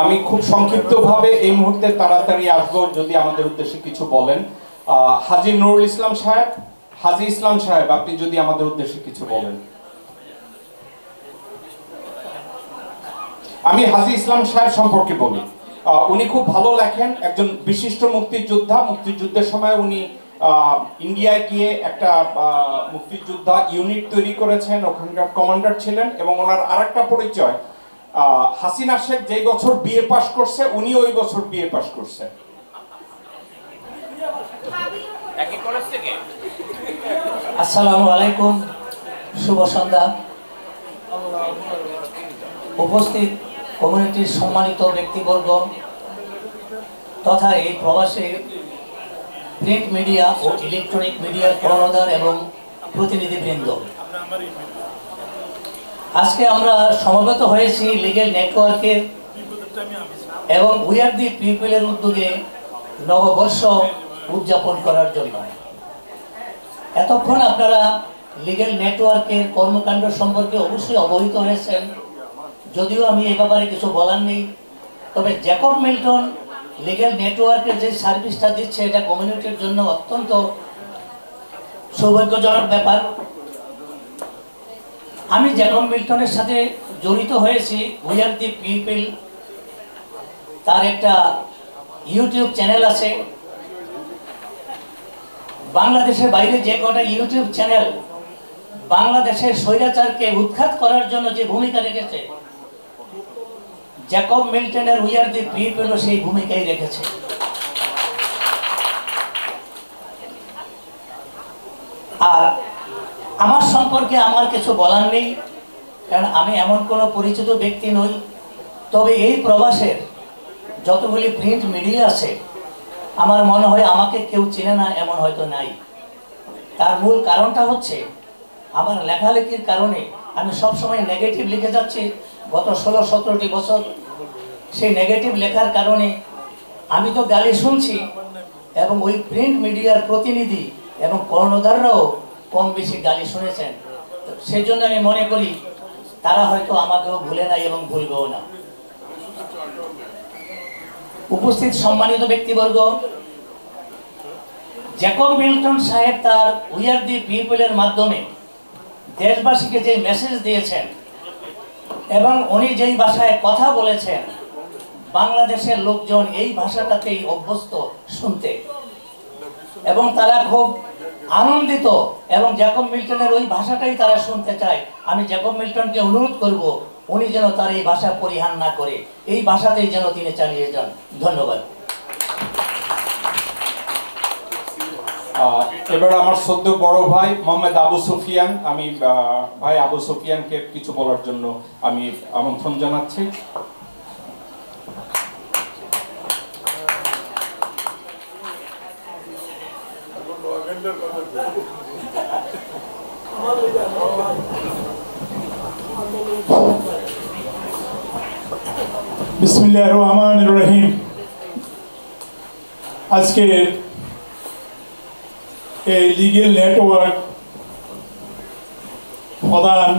আমি খুব সংক্ষিপ্তভাবে এই মুহূর্তে তাড়াতাড়ি আসবো, যদি আমাদের উদ্দেশ্যে কিছু বলেন। হাজী নুরুল ইসলাম সাহেব, হাজী ইসলাম সাহেব, আপনি যদি আমাদের উদ্দেশ্যে কিছু বলেন। আমি হাজী ইসলাম সাহেব সম্পর্কে বলি, উনি খুব ভালো লেখেন, একজন বিশিষ্ট মুক্তিযোদ্ধা। মুক্তিযুদ্ধের সময় উনি ইন্ডিয়ায় গিয়ে একটা মুক্তিযোদ্ধা ইউনিট তৈরি করেছেন, ওখানকার কমান্ডার ছিলেন। এবং ওনার আরেকটা পরিচয়, হাসিনা শেখ যেই বছর বিএ পাস করছে উনি ওই বছর বিএ পাস করছে। আসসালামু আলাইকুম, শুভ সন্ধ্যা। উপস্থিত কমিউনিটির সম্মানিত ব্যক্তিবর্গ তথা এই প্রবাসী প্রিন্ট মিডিয়া ও ইলেকট্রনিক মিডিয়ার কর্ণধার এবং প্রতিনিধিবৃন্দ, আজকে আমরা সমবেত হয়েছি লিগ্যাল নেটওয়ার্কের এবং উই আর দি পিপলের উদ্যোগে নববর্ষ উদযাপন করার জন্য। এতক্ষণ আপনারা লিগ্যাল নেটওয়ার্কের কর্মকাণ্ড সম্পর্কে অবশ্যই অবহিত হয়েছেন, যদিও আমি এই ব্যাপারে কিছু বলার নেই। তবে জ্যাকব মিল্টন লিগ্যাল নেটওয়ার্কের যে সার্ভিসটা দিচ্ছে, এটা কমিউনিটির জন্য অত্যন্ত সৌভাগ্যজনক ব্যাপার। আমি জ্যাকব মিল্টনের সাথে জড়িত হয়েছি উই আর দি পিপল, তার একটা ইউটিউব চ্যানেল আছে। বাংলাদেশের বাইরে যে কটা ইউটিউব চ্যানেল বাংলাদেশের স্বৈরাচারকে উৎখাত করার জন্য যে ভূমিকা রেখেছে, জ্যাকব মিল্টনের উই আর দি পিপল সেই ভূমিকাই রেখেছে। আর আমার সম্পর্কে আমার কিছু বলার নেই, কারণ আমি এমন কোনো পরিচিত ব্যক্তি নই। তবে এই প্রবাসের যতগুলি প্রিন্ট মিডিয়া আছে, আমার মনে হয় আমাকে কেউ চেনে না এমন হয়তো নাই। তার মূল কারণটা হচ্ছে আমার লেখালেখির কারণে আমি সবসময় নেগেটিভ লিখে যাচ্ছি গত 16-17টি বছর। সেই নেগেটিভ লেখার কারণে আমি তো গালি শুনছি, এবং ওই প্রিন্ট মিডিয়ার প্রতিনিধি এবং কর্ণধাররাও কম বেশি গালি শুনেছেন। সেই জন্য আমি মনে করি তারা হয়তো আমাকেও ভুলে নাই এবং ভুলবেও না। উপস্থিত সম্মানিত ব্যক্তিবর্গ, জ্যাকব মিল্টন সাহেব তার উই আর দি পিপলের মাধ্যমে দেশবাসীকে যে মেসেজ দিয়েছেন এবং উনি যেই ভাষায় কথা বলেছেন, বাংলাদেশের লোকজন এই ভাষাটাতেই অভ্যস্ত শুনতে, এবং তারা খুব আনন্দিত এবং জ্যাকব মিল্টনের ওই ভাষাটাই তারা শুনতে চায়। আমি জ্যাকব মিল্টনকে অনুরোধ করব উনি যেন তার এই ভাষা পরিহার না করে এই ভাষাতেই যেন তিনি চালিয়ে যান। ধন্যবাদ। এবার আমার সদ্য বড় ভাই মোহাম্মদ আবু সুফিয়ান, আমি ভাই আবু সুফিয়ানকে কিছু বলার জন্য আমি আমন্ত্রণ জানাচ্ছি। বিসমিল্লাহির রহমানির রহিম। আজকে এই লিগ্যাল নেটওয়ার্ক প্রধান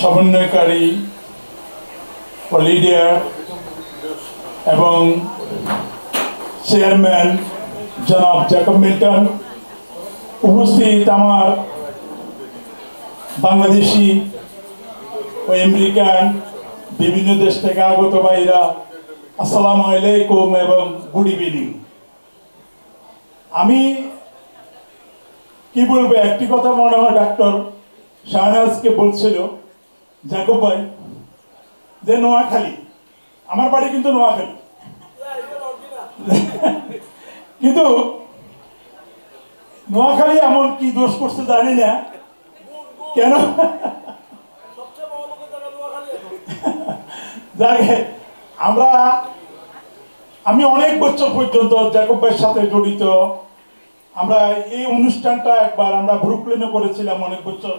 সমন্বয়কারী ও লিডার এবং চেয়ারম্যান জনাব জ্যাকব মিল্টন, উপস্থিত আমার বাংলাদেশি ও আমেরিকান বিভিন্ন দেশ থেকে আগত ভাইরা, আসসালামু আলাইকুম এবং গুড ইভিনিং। আমি কি বলবো, একটি কথা মনে হয় ডক্টর শাহনাজকে বলছিল জাকব ভাই যে নোয়াখালী, আমার বাড়ি কিন্তু নোয়াখালী, কিন্তু নোয়াখালী এমন কি দোষ করছে জানি না কেন, আমি অনেক বছর পর্যন্ত জাকব ভাইয়ের সাথে জড়িত। আমরা এই অনুষ্ঠানটা একবার আমরা ব্রুকলিনে করেছিলাম অনেক বছর,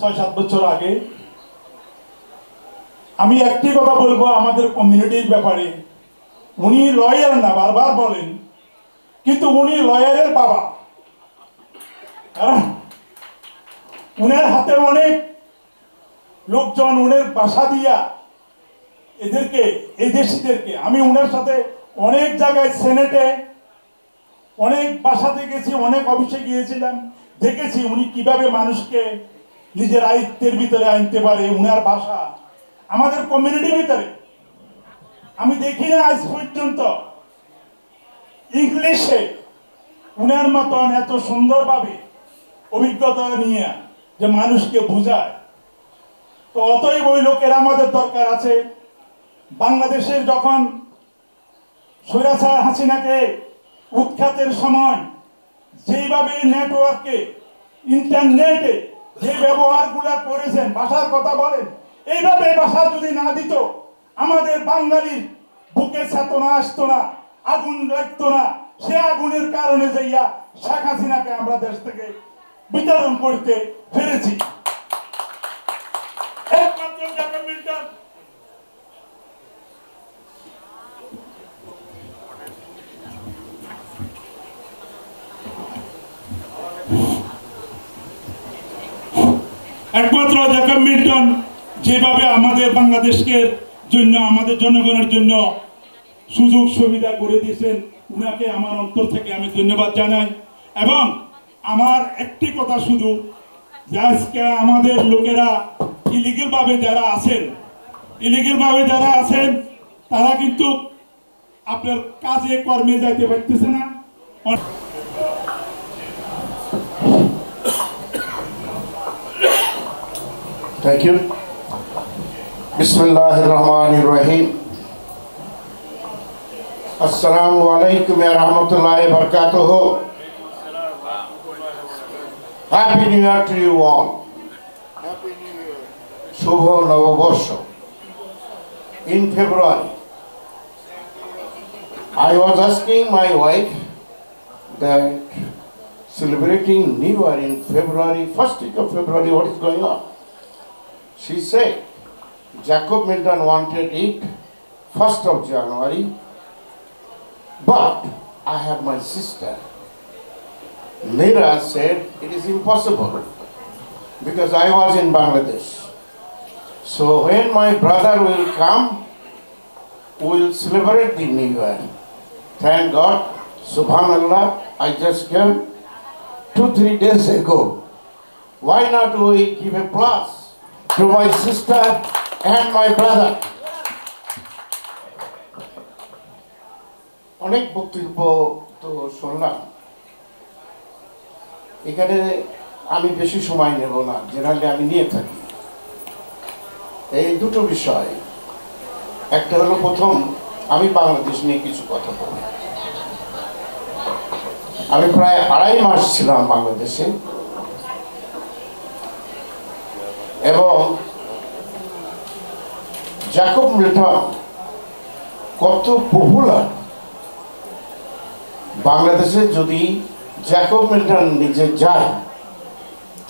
6-7 বছর আগে। আমি একটি কথা বলবো আমাদের কমিউনিটির ব্যাপারে, উনি লয়ার না বারবার বলেন, কিন্তু উনি লয়ারের বাবা, কারণ উনার হাতে অনেক লোকজন, উনার বাসা দিয়া এদেরকে, এই দেশিদেরকে, আমি উনার সাথে অনেক জায়গায় সেনেটে অনেক বাসাতে গেছি, অনেক অফিসে গিয়েছিলাম, দেখেছি উনি কিভাবে মানুষকে নিজের আয়ত্তের ভিতরে আনতে পারে। উনার ভাষা আমাদের কমিউনিটির ভিতরে আমি দেখি না আজ পর্যন্ত ইংলিশে উনার মতন এত সুন্দরভাবে অভিজ্ঞতা নিয়ে যে মানুষকে বোঝায়। তো অতএব ওই লোকের আমাদের দরকার আছে। বাংলাদেশের যখন স্বৈরাচার হাসিনাকে উৎখাতের সময় যেইভাবে নেটওয়ার্কে, ইন্টারনেটে যে ব্যবহারগুলো করেছেন, ভাষার কথা বলেন, এইভাবে ভাষা যদি না দিত আমাদের বাঙালির বুকে চেতনা আসতো না, আগুন লাগতো না। সে আগুনের কারণে যাইয়া শেখ হাসিনাকে আমরা দেশ থেকে বিতরণ করতে পেরেছি। একমাত্র জাকব মিল্টন যেভাবে আমাদের বাংলাদেশকে জন্য, আমাদের জনগণের জন্য সুযোগ সুবিধা করে দিয়েছেন, উনাকে আমার অন্তর থেকে আমি ধন্যবাদ জানাই। এবং আমার একটি কথা শুধু, যে আজকে আমাদের লোকেরা ইলিগেল ভাবে যারা আছেন তারা কিন্তু আপনার কাজে কর্মে যাইতে পারতেছে না। Thank you. Bismillahirrahmanirrahim. Assalamu alaikum wa rahmatullahi wa barakatuh. Happy New Year to you all. Happy New Year. Shubho Novoborsho. In February, I was asking my wife that celebrating New Year in February, first week of February, what is going on? She said, Jacob Milton wanted it 1st of January, but I have my sister. Mira said, it is impossible, because I was in Bangladesh. So when my brother will come, we will celebrate the New Year. Thank God, Subhanallah, I just came 2-3 days ago. Why not we give a plus to my sister and my brother? অনেক বক্তব্য তো শুনলাম, এখানে আমি বেশি সময় নেব না, জেনারেলি আমি নিয়ে থাকি। এই দুটো বিষয়, একটা হলো প্রথম, আমি বাংলাদেশ নিয়ে কিছু কথা বলি। আমি প্রায় 2.5 মাস ছিলাম বাংলাদেশে, এবং জাকব মিল্টন কত পপুলার বাংলাদেশে, যদি জাকব মিল্টন নিজে যায়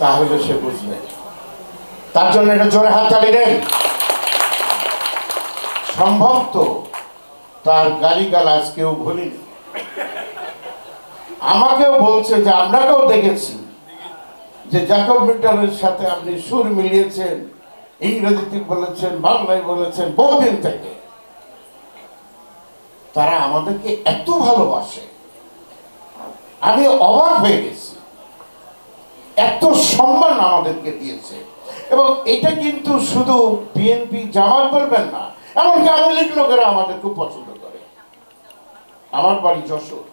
তাহলে সে বুঝবে। তার জন্য এটা জোরে হাততালি দেন। সম্ভব তো তার গালিগালাজ কেউ ভুলিনি, আমাকেও বলছে যে আপনাকেও দেখেছি যে জাকব মিল্টনের সাথে আপনি সুর মিলিয়েছেন, ইংরেজিতে বলেছেন, বাংলায় বলেছেন, বহুদিন থেকে। তারা আমাদেরকে এত ভালোবাসে, আমি অবাক হয়ে গেছি। এত সম্মান আমাদেরকে দিয়েছে, এবং এটা কিন্তু শুধু বিএনপি জামাত বলবেন না, এমনকি আওয়ামী লীগ লোকেরা আমাদের খুব পছন্দ করে। আমার বাড়ি যশোর,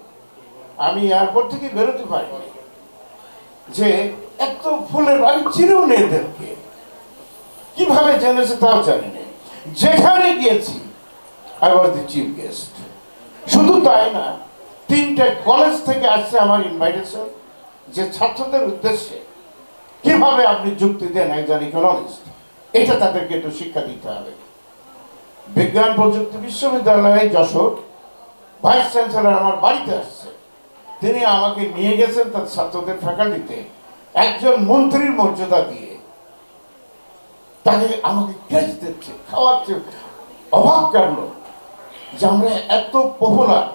আমি এয়ারপোর্ট থেকে বেরোতে পারিনি, যে এত ফুলের বাড়ি চিনেও নেই এদেরকে, কিভাবে জেনেছে তাও জানি না। যেখানে গিয়েছি I was the chief guest. শুধু তাই না, 3টে কলেজ থেকে আসছে আমার ইনভাইটেশন, যে ছাত্রদের উদ্দেশ্যে কিভাবে আপনি যুক্তি দেন একজন ইকোনমিস্ট, এটা তাদেরকে একটু শিক্ষা দিতে হবে। বিজ্ঞান প্রযুক্তি বিশ্ববিদ্যালয়ে যশোর ভাইস চ্যান্সেলর আমার বাড়িতে আসছে, তিনি আমাকে নিয়ে গেছেন তার ছাত্রদের ফ্যাকাল্টিতে একজন মন্ত্রীর মর্যাদা দিয়ে, তাকে আমাকে ক্যাচ দিচ্ছে, খাওয়াচ্ছে। অবাক কাটলো যে আমরা এত পপুলার।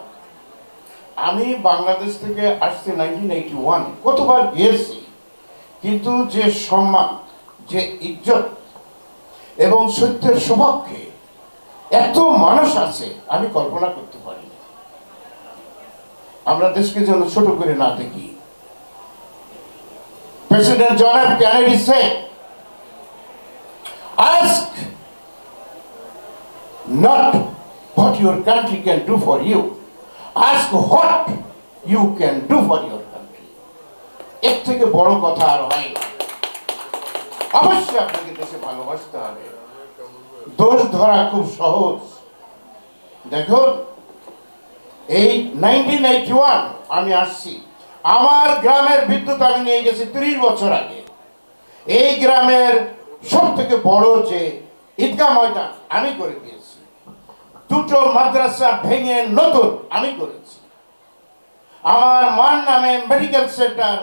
আমি বাংলাদেশ থেকে আসছি 1981, কতবার গিয়েছি, কিন্তু যে সম্মান, যে ইজ্জত এবং সত্যের সপক্ষে এত মানুষ আছে আমি কল্পনা করতে পারি না। আমরা দেশকে যেন ছোট করে না দেখি। President John F Kennedy said, ask not what your country can do for you, ask what you can do for your country. এর থেকে বড় কথা আর হয় না। অবশ্যই আপনাকে দেশে ভালোবাসতে হবে। দোষ ধরা খুব সহজ। দেখুন, এই 1981 আমি আসছি, আমার গ্রামের বিদ্যুৎ আমি নিয়ে গেছি 30 বছর আগে। এই গ্রামের সব থেকে বড় যে ঈদগাহ ময়দান আমি করে দিয়েছি, 2টো মাদ্রাসা ভেঙে নতুন আমি করেছি, আমার মার নামে মেডিকেল সেন্টার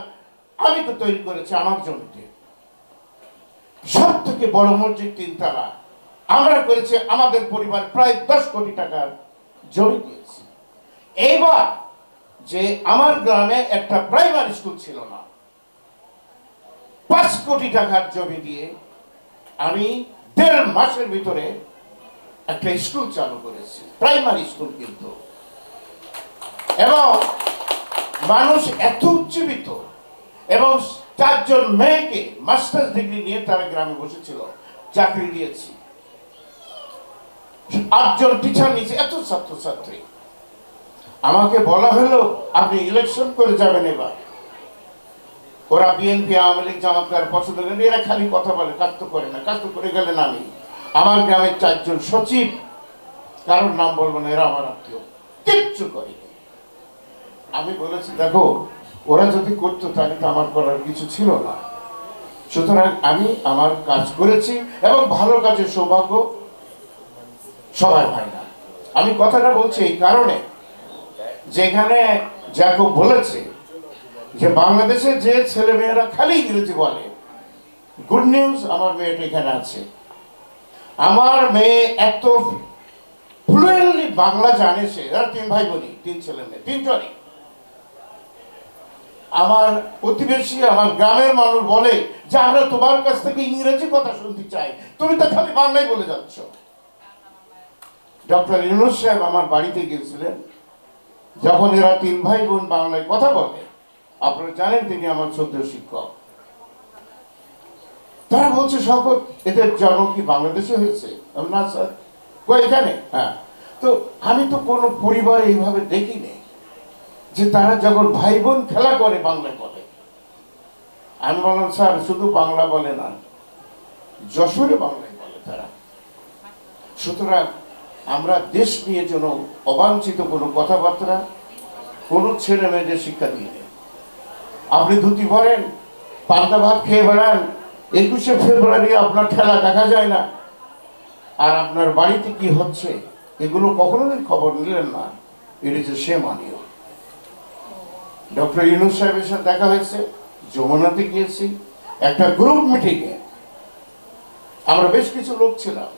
আমি তো তৈরি করেছি আমার জমিতে, সব থেকে বড় মসজিদ 3 তলা আমরা করেছি আমাদের পরিবার, প্রায় 10 কোটি টাকার জমি দিয়েছি। এইবার যে আমার গ্রামে একটা প্রাইমারি স্কুল ছিল না, 5 কোটি টাকার জমি দিয়ে আমি 1.5 মাসের ভিতরে একটা স্কুল চালু করেছি, প্রাইমারি স্কুল। কিন্তু এবং মানুষ এত উজ্জীবিত, এবং 4 জন মেয়েকে মাস্টার্স ডিগ্রি নিয়ে তারা গ্রামে বসেছিল, চাকরি দিয়েছি। 8 জন টিচার নিয়েছে, এত ছাত্রছাত্রী। আমাকে বলা হলো আপনি ইলেকশন করে যাবেন এবার। ওরা বিএনপি, আওয়ামী লীগ, জামাতকার পছন্দ করেন, এরা খালি কথা বলে, কাজ তো করে না। কাজ তো করে গেলেন আমি, আমার গ্রামের 4 জন সচিব, কারোর নাম বলবো না, এরা আমার আত্মীয়, কিচ্ছু করেনি। আমি বলেছি দেখো, ওরা যদি করতো তাহলে তো আমার করার কিছু ছিল না। সুতরাং আমি আমার কাজ করেছি, এবং ভালো কাজের সৌভাগ্য সবাই হয় না। আমি কথাটা বলছি এই কারণে, যেখানে জ্যাকব বলেছে যে বাংলাদেশে যে ছেলে মেয়েরা খালি ইংরেজি বলে, গুড নিউজ, আমার মেয়েটা এখানে আছে। আমার মেয়ে এত ফ্লুয়েন্টলি বাংলা জানে, সে 3 ভাই বোনই, 3 ছেলে মেয়ে, 3 জনই। আমার প্রতিবেশী, আমার গ্রামের মানুষ বলে যে আমরা তোমার কাছ থেকে ইংরেজি কথা শুনতে চাই, তুমি তো খালি বাংলায় বলে যাচ্ছ। ডক্টর ইউনূস সাহেব আমার বাড়িতে গিয়েছিলেন, যখন এরা 3 ভাই বোন বাংলায় কথা বলে, আপনারা জানেন তিনি আমার শ্রদ্ধেয় শিক্ষক, তারা বলছে শওকত এদের জন্ম কি বাংলাদেশে হয়েছে? না স্যার, এখানে। হ্যাঁ, তো আমি তো কোনো পরিবারে এইভাবে দেখিনি যে তারা যখন ভাই বোন খেলা করে বাংলায় বলে। আমি বললাম স্যার শুধু বাংলা বলে না, যশোরে বাংলায় বলে তারা। সুতরাং আমরা দেশ নিয়ে যেন অবাঞ্ছিত কোনো কথাবার্তা কোনো ছেলে মেয়েদের শিক্ষা দিয়ে নেই। আপনি ধুতি পরেন, পান্তা ভাত খেয়ে বেড়ান, 21শে ফেব্রুয়ারি আপনার খেলা দেখা যায় না, আর আপনার বাড়িতে কি হচ্ছে এগুলো কখনোদিন খবর নিলেন না। It is a shame on you. Doctor Yunus সাহেবের সাথে দেখা হয়েছে, যমুনাতে গিয়েছি একটা গ্রুপ মিটিংয়ে, আমরা বেশ কিছু লোক ছিলাম।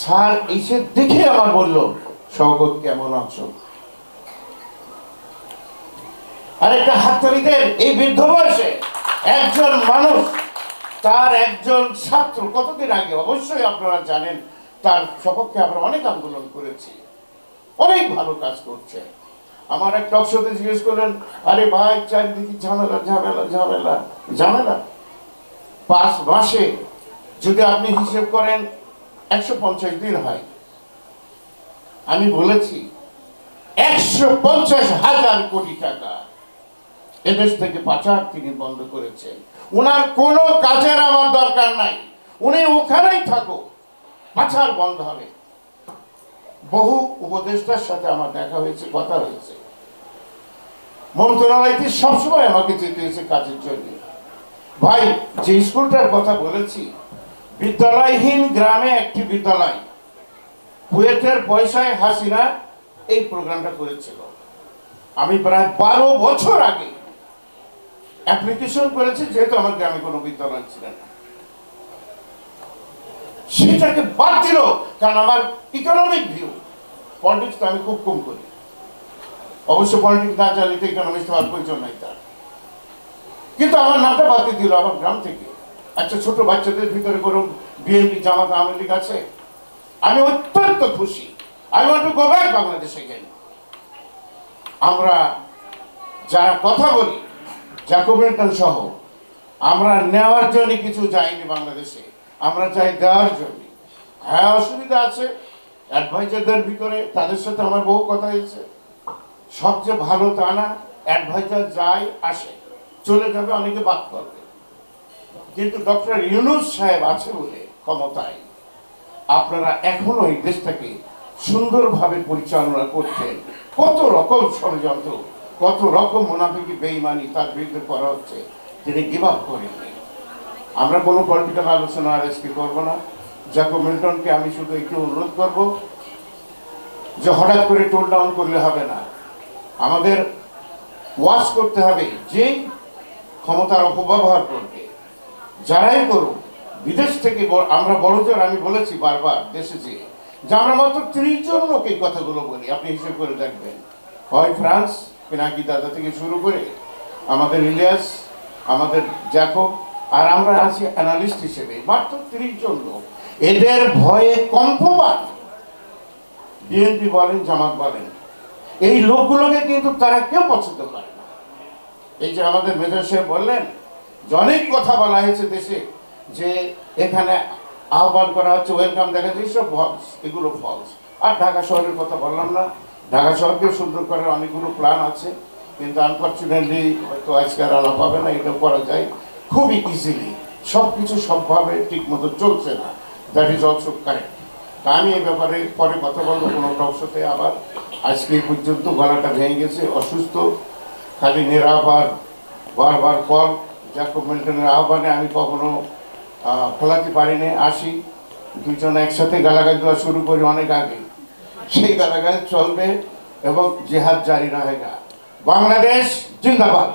স্যার এসে দেখে আমার বলল, শওকত কেমন আছো? আর একটা হাততালি দেন। এই বৃদ্ধ বয়সে একজন মানুষ, তার একজন ছাত্র কতদিন আগে, অবশ্যই আপনারা জানেন, তার সপক্ষে আমরা অনেক আন্দোলন করেছি, অনেক ভালো কাজ করছে। আমার এক টক শোতে জিজ্ঞেস করলেন, আরে ভাই চারিদিকে ঝামেলা ঝামেলা ঝামেলা ঝামেলা, 5 মাসে যদি আপনি হিসেব করেন 150 দিন হয়। আমি বলেছি 150,000 কোটি টাকা এদেশ থেকে পাচার তিনি বন্ধ করেছেন। ওনার কোনো কাজের আমার দরকার নাই, উনি ওখানেই থাকুক, পাচার বন্ধ হবে। বহু উপদেষ্টার সাথে আমার দেখা হয়েছে, কথা হয়েছে। মন্ত্রণালয়টি সবসময় আমাকে যেতে হয়েছে কাজের জন্য। ভাই, যে স্কুলটার কথা বলেছি, বিদ্যালয়হীন গ্রামে একটি বিদ্যালয়, কুয়েতের পয়সায় হাসিনা এই প্রোগ্রামটা করেছিল। আমি প্রায় 12 বছর আগে অ্যাপ্লিকেশন করেছি, যেহেতু আমার গ্রামে কোনো বিদ্যালয় ছিল না। সেটাকে বাদ দিল, কারণ আমার ইকোনমিক ভিউ, পলিটিক্স তো আমি খুব কম করি, অবশ্য পলিটিক্স না জানলে তো ইকোনমিক্স হওয়ার প্রয়োজন নাই তার, কিন্তু আমার নামটা বাদ দিয়ে দিল আমার গ্রাম থেকে। আচ্ছা, ছোট বাচ্চাদের ভিতরে কোনো বিএনপি, জামাত, আওয়ামী লীগ আছে? আমি অত্যন্ত খুশি। I want to go back Bangladesh again. আমরা যারা কথা বলি, জ্যাকব মিল্টন সহ, আমরা নেওয়ার জন্য কিছু যাইনি বাংলাদেশে, আমরা চাই দেওয়ার জন্য। হ্যাঁ, অসুবিধা আছে অ্যাডভাইজারদের ভিতরে, তাদের সাথে আমার বহু কথা হয়েছে। সবচেয়ে ভালো তা না, অ্যাডভাইজার যায় আসে, চলে যাবে, অনেকে বাদ করবে, কিন্তু ডক্টর ইউনূস সাহেব আছে বলে ক্ষমতায় আপনারা এখনো এই দেশটাকে সুন্দরভাবে পরিচালনা করতেন। কত রকম ষড়যন্ত্র, কত রকম মুনাফিকি, বেঈমানি তার বিরুদ্ধে করা হচ্ছে, তিনি গিভ আপ করেননি। আমরা কোনো পলিটিক্যাল আলোচনা আর আজকে করবো না। জ্যাকব মিল্টনকে আমি শুধু একটু অনুরোধ করব যে হঠাৎ করে টোল ডাউন করলে হবে না, আমাদের ওয়াচ করতে হবে। যেই ক্ষমতার অপব্যবহার করবে, যারাই করুক, বিদেশ থেকে আমরা বড়জোর, আমি বলেছি বারবার দেশে যেয়ে, যে আমরা মাত্র 30 জন লোক এই কথাগুলো বলি, আপনি হিসেব করে দেখবেন। হয় ফ্রান্স, পিনাকি দাদা থেকে শুরু করে আমাদের ইলিয়াস, আমাদের জ্যাকব, আর আমরা আছি অ্যানালিস্ট হিসেবে, মাত্র 30 জন লোক। এদের ভয়ে কম্পমান, বিএনপি বলেন, জামাত বলেন, এই লোকগুলোকে কিন্তু তারা কেউ পছন্দ করে না। এই যে আমাদের মেজর সাহেব বললেন যে অনেক কথা বলা হয়েছে দেশে, যে এখানে আহ্বান করা হচ্ছে, ওয়েলকাম দেখা যায়, সব ফলস, এগুলো ফলস। আর ঢাকা শহরের কথা বললাম না, ঢাকা শহরকে সুন্দর করার অনেকগুলো প্ল্যান আছে, কিন্তু আনফর্চুনেটলি হয়তো আজকে আর আলাপ হবে না, এটাও করা যায় খুবই ইজিলি। সব কিছু সবভাবে ঠিক মতো চলছে না, দ্যাট ইজ অলসো কারেক্ট। তা আমি এই ব্যাপারে পরে কথা বলবো কোনো টকশোতে। আবার আজকে পর্যন্ত গলাটা ভেঙে গেছে, অসুস্থ, খালি নিরাবার বারবার কল। জ্যাকব মিল্টনের আহ্বানে আমি কখনো ফেলাতে পারিনি। আসি, দুজন একসাথে গালাগাল দেওয়া শুরু করি অনেক আগে, সেই গালাগাল চলবে এবং জিহাদ জারি रहेगा। বাংলাদেশ জিন্দাবাদ।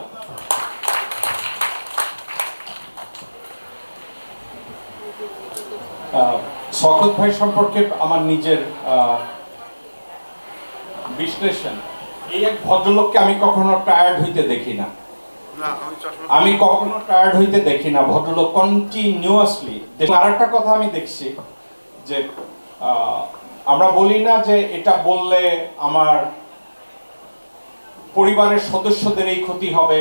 শওকত ভাই সম্পর্কে আমার নিজের বিশ্লেষণ, এই এক ভদ্রলোককে আমি কখনো টায়ার্ড হইতে দেখি না, আমি কখনো টায়ার্ড হইতে দেখি না। ভদ্রলোক কন্টিনিউয়াসলি। আর একটা কথা আমি দেখছি যে আমরা বলি না যে এটা বললে আমার পরিবারের সদস্যদের এই ক্ষতি হবে,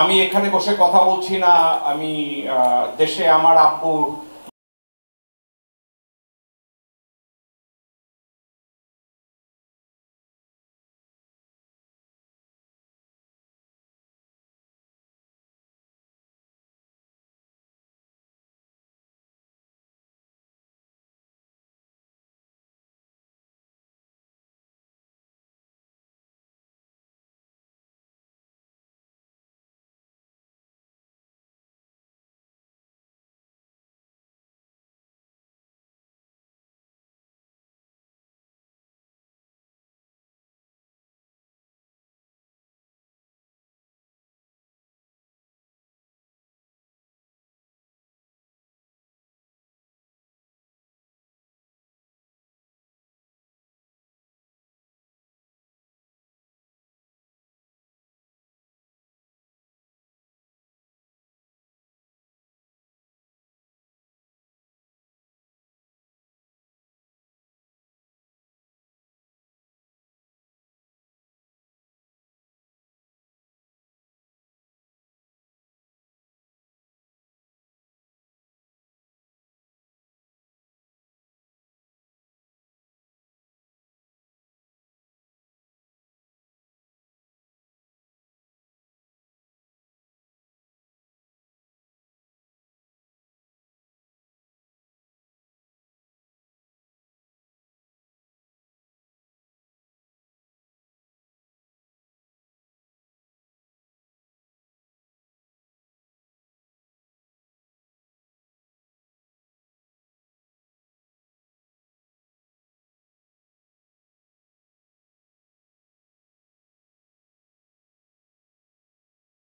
আমি এখানে বসে কথা বলছি না, আমি দেশে আমার আব্বু